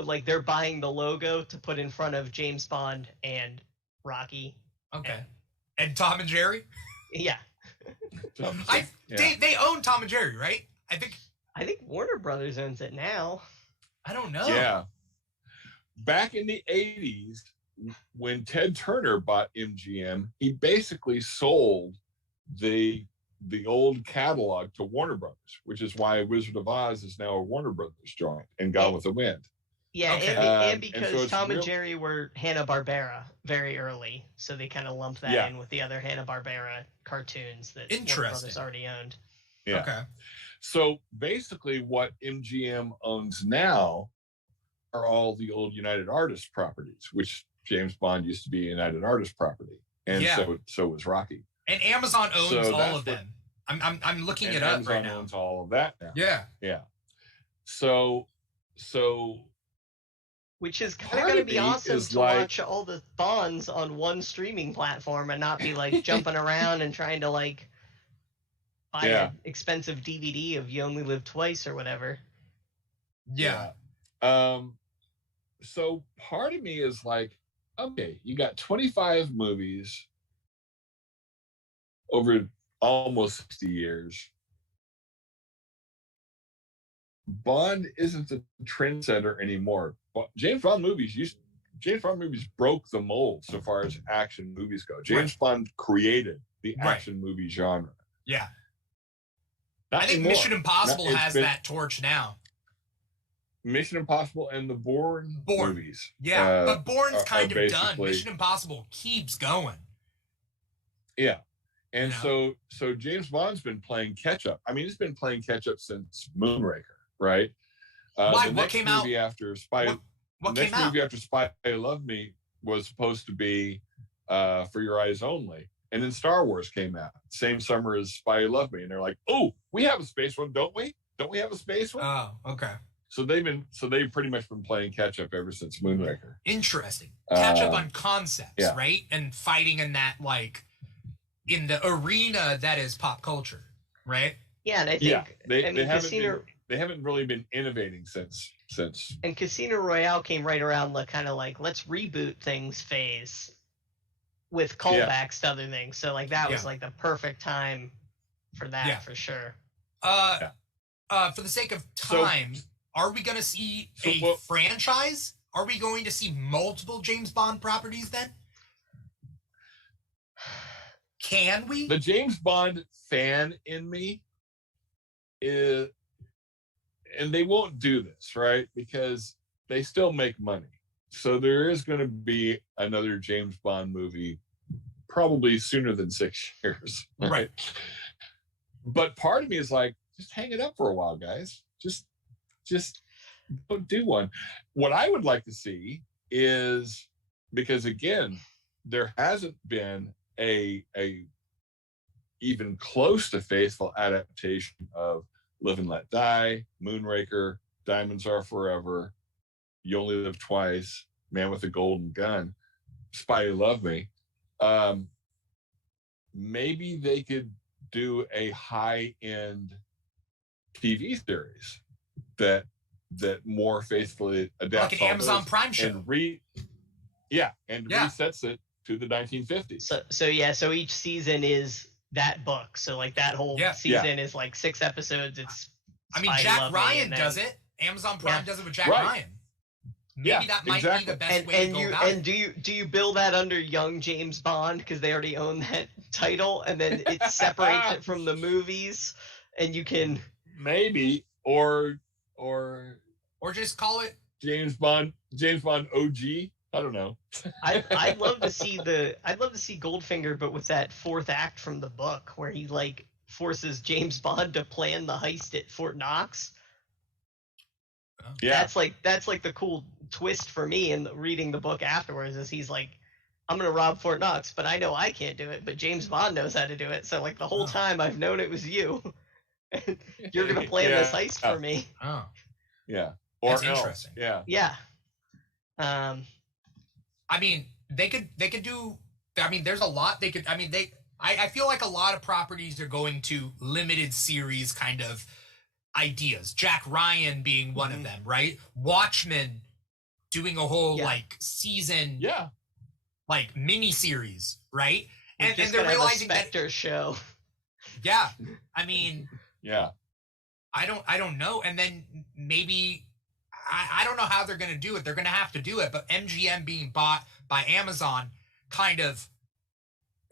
Like they're buying the logo to put in front of James Bond and Rocky. Okay. And Tom and Jerry? Yeah. They own Tom and Jerry, right? I think Warner Brothers owns it now. I don't know. Yeah. Back in the 80s, when Ted Turner bought MGM, he basically sold the old catalog to Warner Brothers, which is why Wizard of Oz is now a Warner Brothers joint and Gone with the Wind. Yeah, and because Tom and Jerry were Hanna-Barbera very early, so they kind of lumped that in with the other Hanna-Barbera cartoons that Warner Brothers already owned. Yeah. Okay. So basically what MGM owns now are all the old United Artists properties, which James Bond used to be a United Artists property. And so was Rocky. And Amazon owns all of them. I'm looking it up right now. Amazon owns all of that now. Yeah. Yeah. So which is kind of going to be awesome to watch all the Bonds on one streaming platform and not be like jumping around and trying to like buy an expensive DVD of You Only Live Twice or whatever. Yeah. So part of me is like, okay, you got 25 movies over almost 60 years. Bond isn't the trendsetter anymore. James Bond movies broke the mold so far as action movies go. James Bond created the action movie genre. Yeah. I think Mission Impossible has that torch now. Mission Impossible and the Bourne movies. Yeah, but Bourne's kind of done. Mission Impossible keeps going. Yeah. And so James Bond's been playing catch up. I mean, he's been playing catch up since Moonraker, right? Why? What came out? After Spy, what the next movie after Spy Love Me was supposed to be For Your Eyes Only. And then Star Wars came out, same summer as Spy Love Me. And they're like, oh, we have a space one, don't we? Don't we have a space one? Oh, okay. So they've pretty much been playing catch up ever since Moonraker. Interesting. Catch up on concepts, right? And fighting in that, like, in the arena that is pop culture, right? Yeah, and I think they haven't really been innovating since. And Casino Royale came right around the kind of like let's reboot things phase with callbacks to other things. So like that was like the perfect time for that for sure. For the sake of time, are we going to see a franchise are we going to see multiple James Bond properties then? Can we? The James Bond fan in me is, and they won't do this, right? Because they still make money. So there is going to be another James Bond movie probably sooner than 6 years. Right. But part of me is like, just hang it up for a while, guys. Just don't do one. What I would like to see is, because again, there hasn't been a even close to faithful adaptation of Live and Let Die, Moonraker, Diamonds Are Forever, You Only Live Twice, Man with a Golden Gun, Spy Who Loved Me. Maybe they could do a high-end TV series that more faithfully adapts like an Amazon Prime show, and resets it to the 1950s. So each season is that book. So like that whole season is like 6 episodes. It's Jack Ryan does it. Amazon Prime does it with Jack Ryan. Maybe that might be the best way to go about it. And do you bill that under Young James Bond because they already own that title, and then it separates it from the movies, and you can maybe or just call it James Bond OG. I don't know. I'd love to see Goldfinger, but with that 4th act from the book where he like forces James Bond to plan the heist at Fort Knox. Yeah, that's like the cool twist for me in reading the book afterwards, is he's like, I'm gonna rob Fort Knox, but I know I can't do it, but James Bond knows how to do it. So like the whole time I've known it was you. You're gonna plan this heist for me. Oh, yeah. That's interesting. Yeah. They could do. There's a lot they could. I feel like a lot of properties are going to limited series kind of ideas. Jack Ryan being one of them, right? Watchmen doing a whole like season, like mini series, right? And they're realizing that Spectre show. Yeah, yeah. I don't know. And then maybe I don't know how they're going to do it. They're going to have to do it. But MGM being bought by Amazon kind of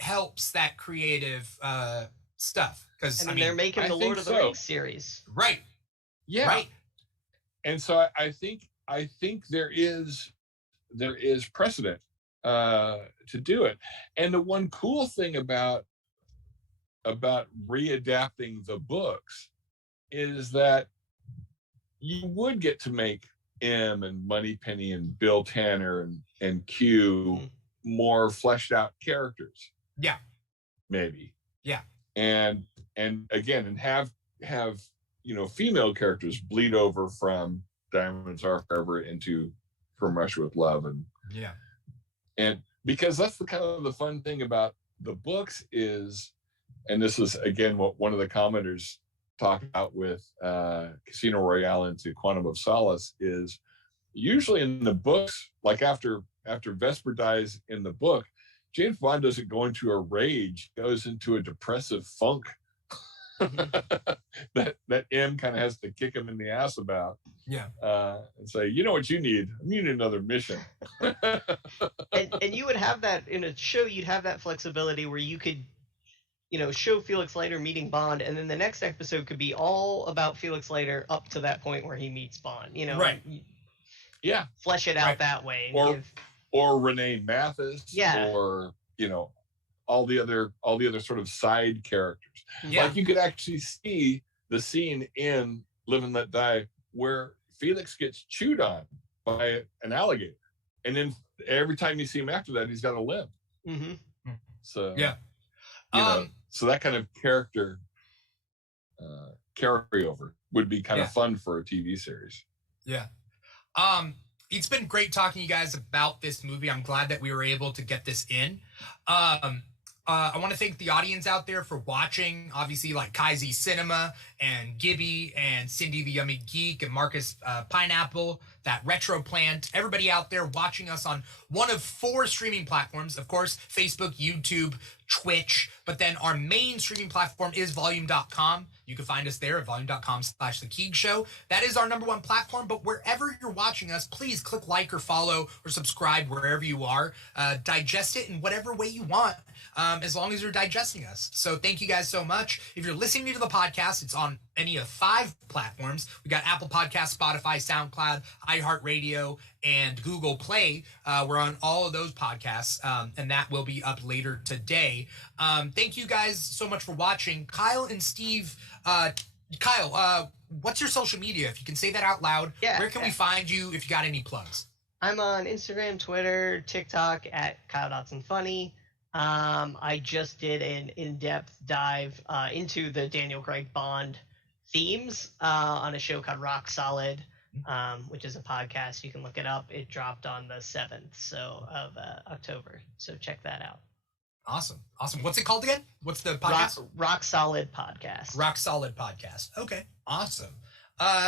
helps that creative stuff. Because they're making the Lord of the Rings series, right? Yeah, right. And so I think there is precedent to do it. And the one cool thing about readapting the books is that you would get to make M and Moneypenny and Bill Tanner and Q more fleshed out characters. Yeah, maybe. Yeah, and again, and have female characters bleed over from Diamonds Are Forever into From Russia with Love, and because that's the kind of the fun thing about the books is, and this is again what one of the commenters talked about with Casino Royale into Quantum of Solace, is usually in the books, like after Vesper dies in the book, James Bond doesn't go into a rage, he goes into a depressive funk that M kind of has to kick him in the ass about. Yeah. And say, you know what you need? You need another mission. and you would have that in a show, you'd have that flexibility where you could, show Felix Leiter meeting Bond, and then the next episode could be all about Felix Leiter up to that point where he meets Bond, Right. Yeah. Flesh it out that way. Or Renee Mathis. Yeah. Or, all the other sort of side characters. Yeah. Like you could actually see the scene in Live and Let Die where Felix gets chewed on by an alligator. And then every time you see him after that, he's got a limp. Mm-hmm. So, yeah. So that kind of character carryover would be kind of fun for a TV series. Yeah. It's been great talking to you guys about this movie. I'm glad that we were able to get this in. I want to thank the audience out there for watching. Obviously, like Kaisi Cinema and Gibby and Cindy the Yummy Geek and Marcus Pineapple. that retro plant. Everybody out there watching us on one of 4 streaming platforms, of course, Facebook, YouTube, Twitch, but then our main streaming platform is volume.com. You can find us there at volume.com/The Keeg Show. That is our #1 platform, but wherever you're watching us, please click like or follow or subscribe wherever you are. Digest it in whatever way you want, as long as you're digesting us. So thank you guys so much. If you're listening to the podcast, it's on any of 5 platforms. We got Apple Podcasts, Spotify, SoundCloud, iHeartRadio, and Google Play. We're on all of those podcasts, and that will be up later today. Thank you guys so much for watching. Kyle and Steve, Kyle, what's your social media? If you can say that out loud, where can we find you if you got any plugs? I'm on Instagram, Twitter, TikTok at Kyle.Funny. I just did an in-depth dive into the Daniel Craig Bond themes on a show called Rock Solid, which is a podcast. You can look it up. It dropped on the 7th of October. So check that out. Awesome. What's it called again? What's the podcast? Rock Solid Podcast. Rock Solid Podcast. Okay. Awesome.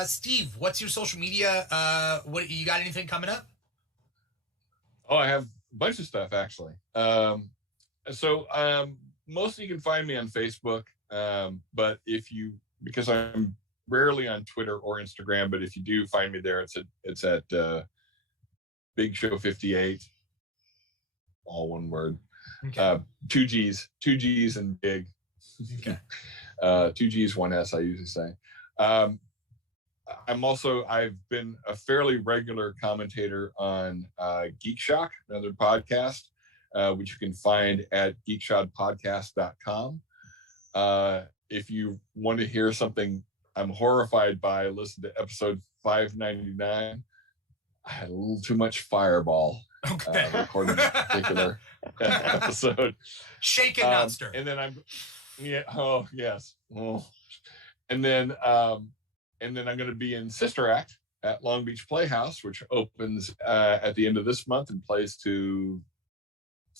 Steve, what's your social media? What you got anything coming up? Oh, I have a bunch of stuff actually. Mostly you can find me on Facebook. But because I'm rarely on Twitter or Instagram, but if you do find me there, it's at Big Show 58, all one word. Okay. 2 G's and big. Okay. 2 G's, 1 S, I usually say. I've been a fairly regular commentator on Geek Shock, another podcast, which you can find at geekshockpodcast.com. If you want to hear something I'm horrified by, listen to episode 599. I had a little too much Fireball recorded in particular episode. Shaken, not stir. And then oh yes. Oh. And then I'm going to be in Sister Act at Long Beach Playhouse, which opens at the end of this month and plays to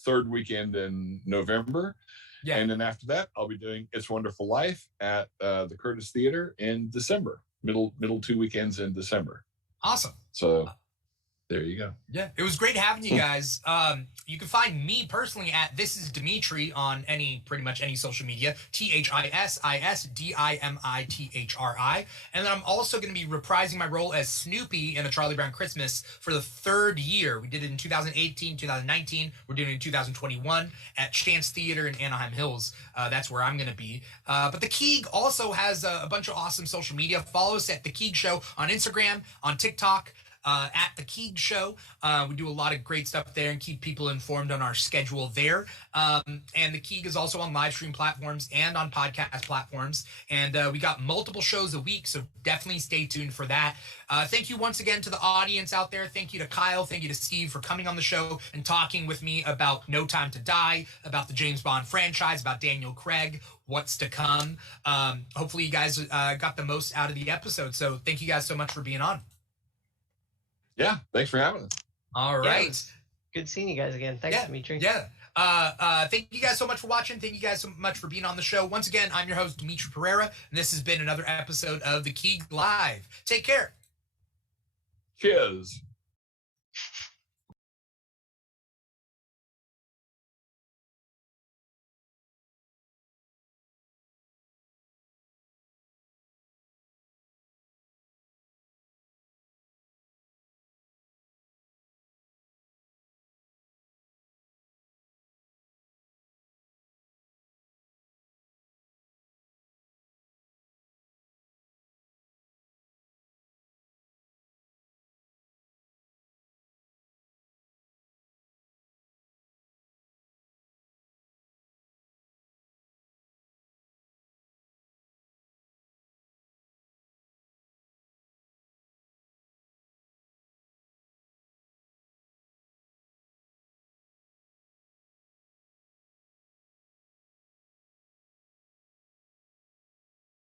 3rd weekend in November. Yeah. And then after that, I'll be doing It's Wonderful Life at the Curtis Theater in December, middle 2 weekends in December. Awesome. So there you go. Yeah, it was great having you guys. You can find me personally at This Is Dimitri on pretty much any social media. ThisIsDimitri. And then I'm also going to be reprising my role as Snoopy in A Charlie Brown Christmas for the 3rd year. We did it in 2018, 2019. We're doing it in 2021 at Chance Theater in Anaheim Hills. That's where I'm going to be. But the Keeg also has a bunch of awesome social media. Follow us at The Keeg Show on Instagram, on TikTok, at The Keeg Show. We do a lot of great stuff there and keep people informed on our schedule there. And The Keeg is also on live stream platforms and on podcast platforms. And we got multiple shows a week, so definitely stay tuned for that. Thank you once again to the audience out there. Thank you to Kyle. Thank you to Steve for coming on the show and talking with me about No Time to Die, about the James Bond franchise, about Daniel Craig, what's to come. Hopefully you guys got the most out of the episode. So thank you guys so much for being on. Yeah, thanks for having us. All right. Yeah, good seeing you guys again. Thanks, Dimitri. Yeah. Thank you guys so much for watching. Thank you guys so much for being on the show. Once again, I'm your host, Dimitri Pereira, and this has been another episode of The Keeg Live. Take care. Cheers.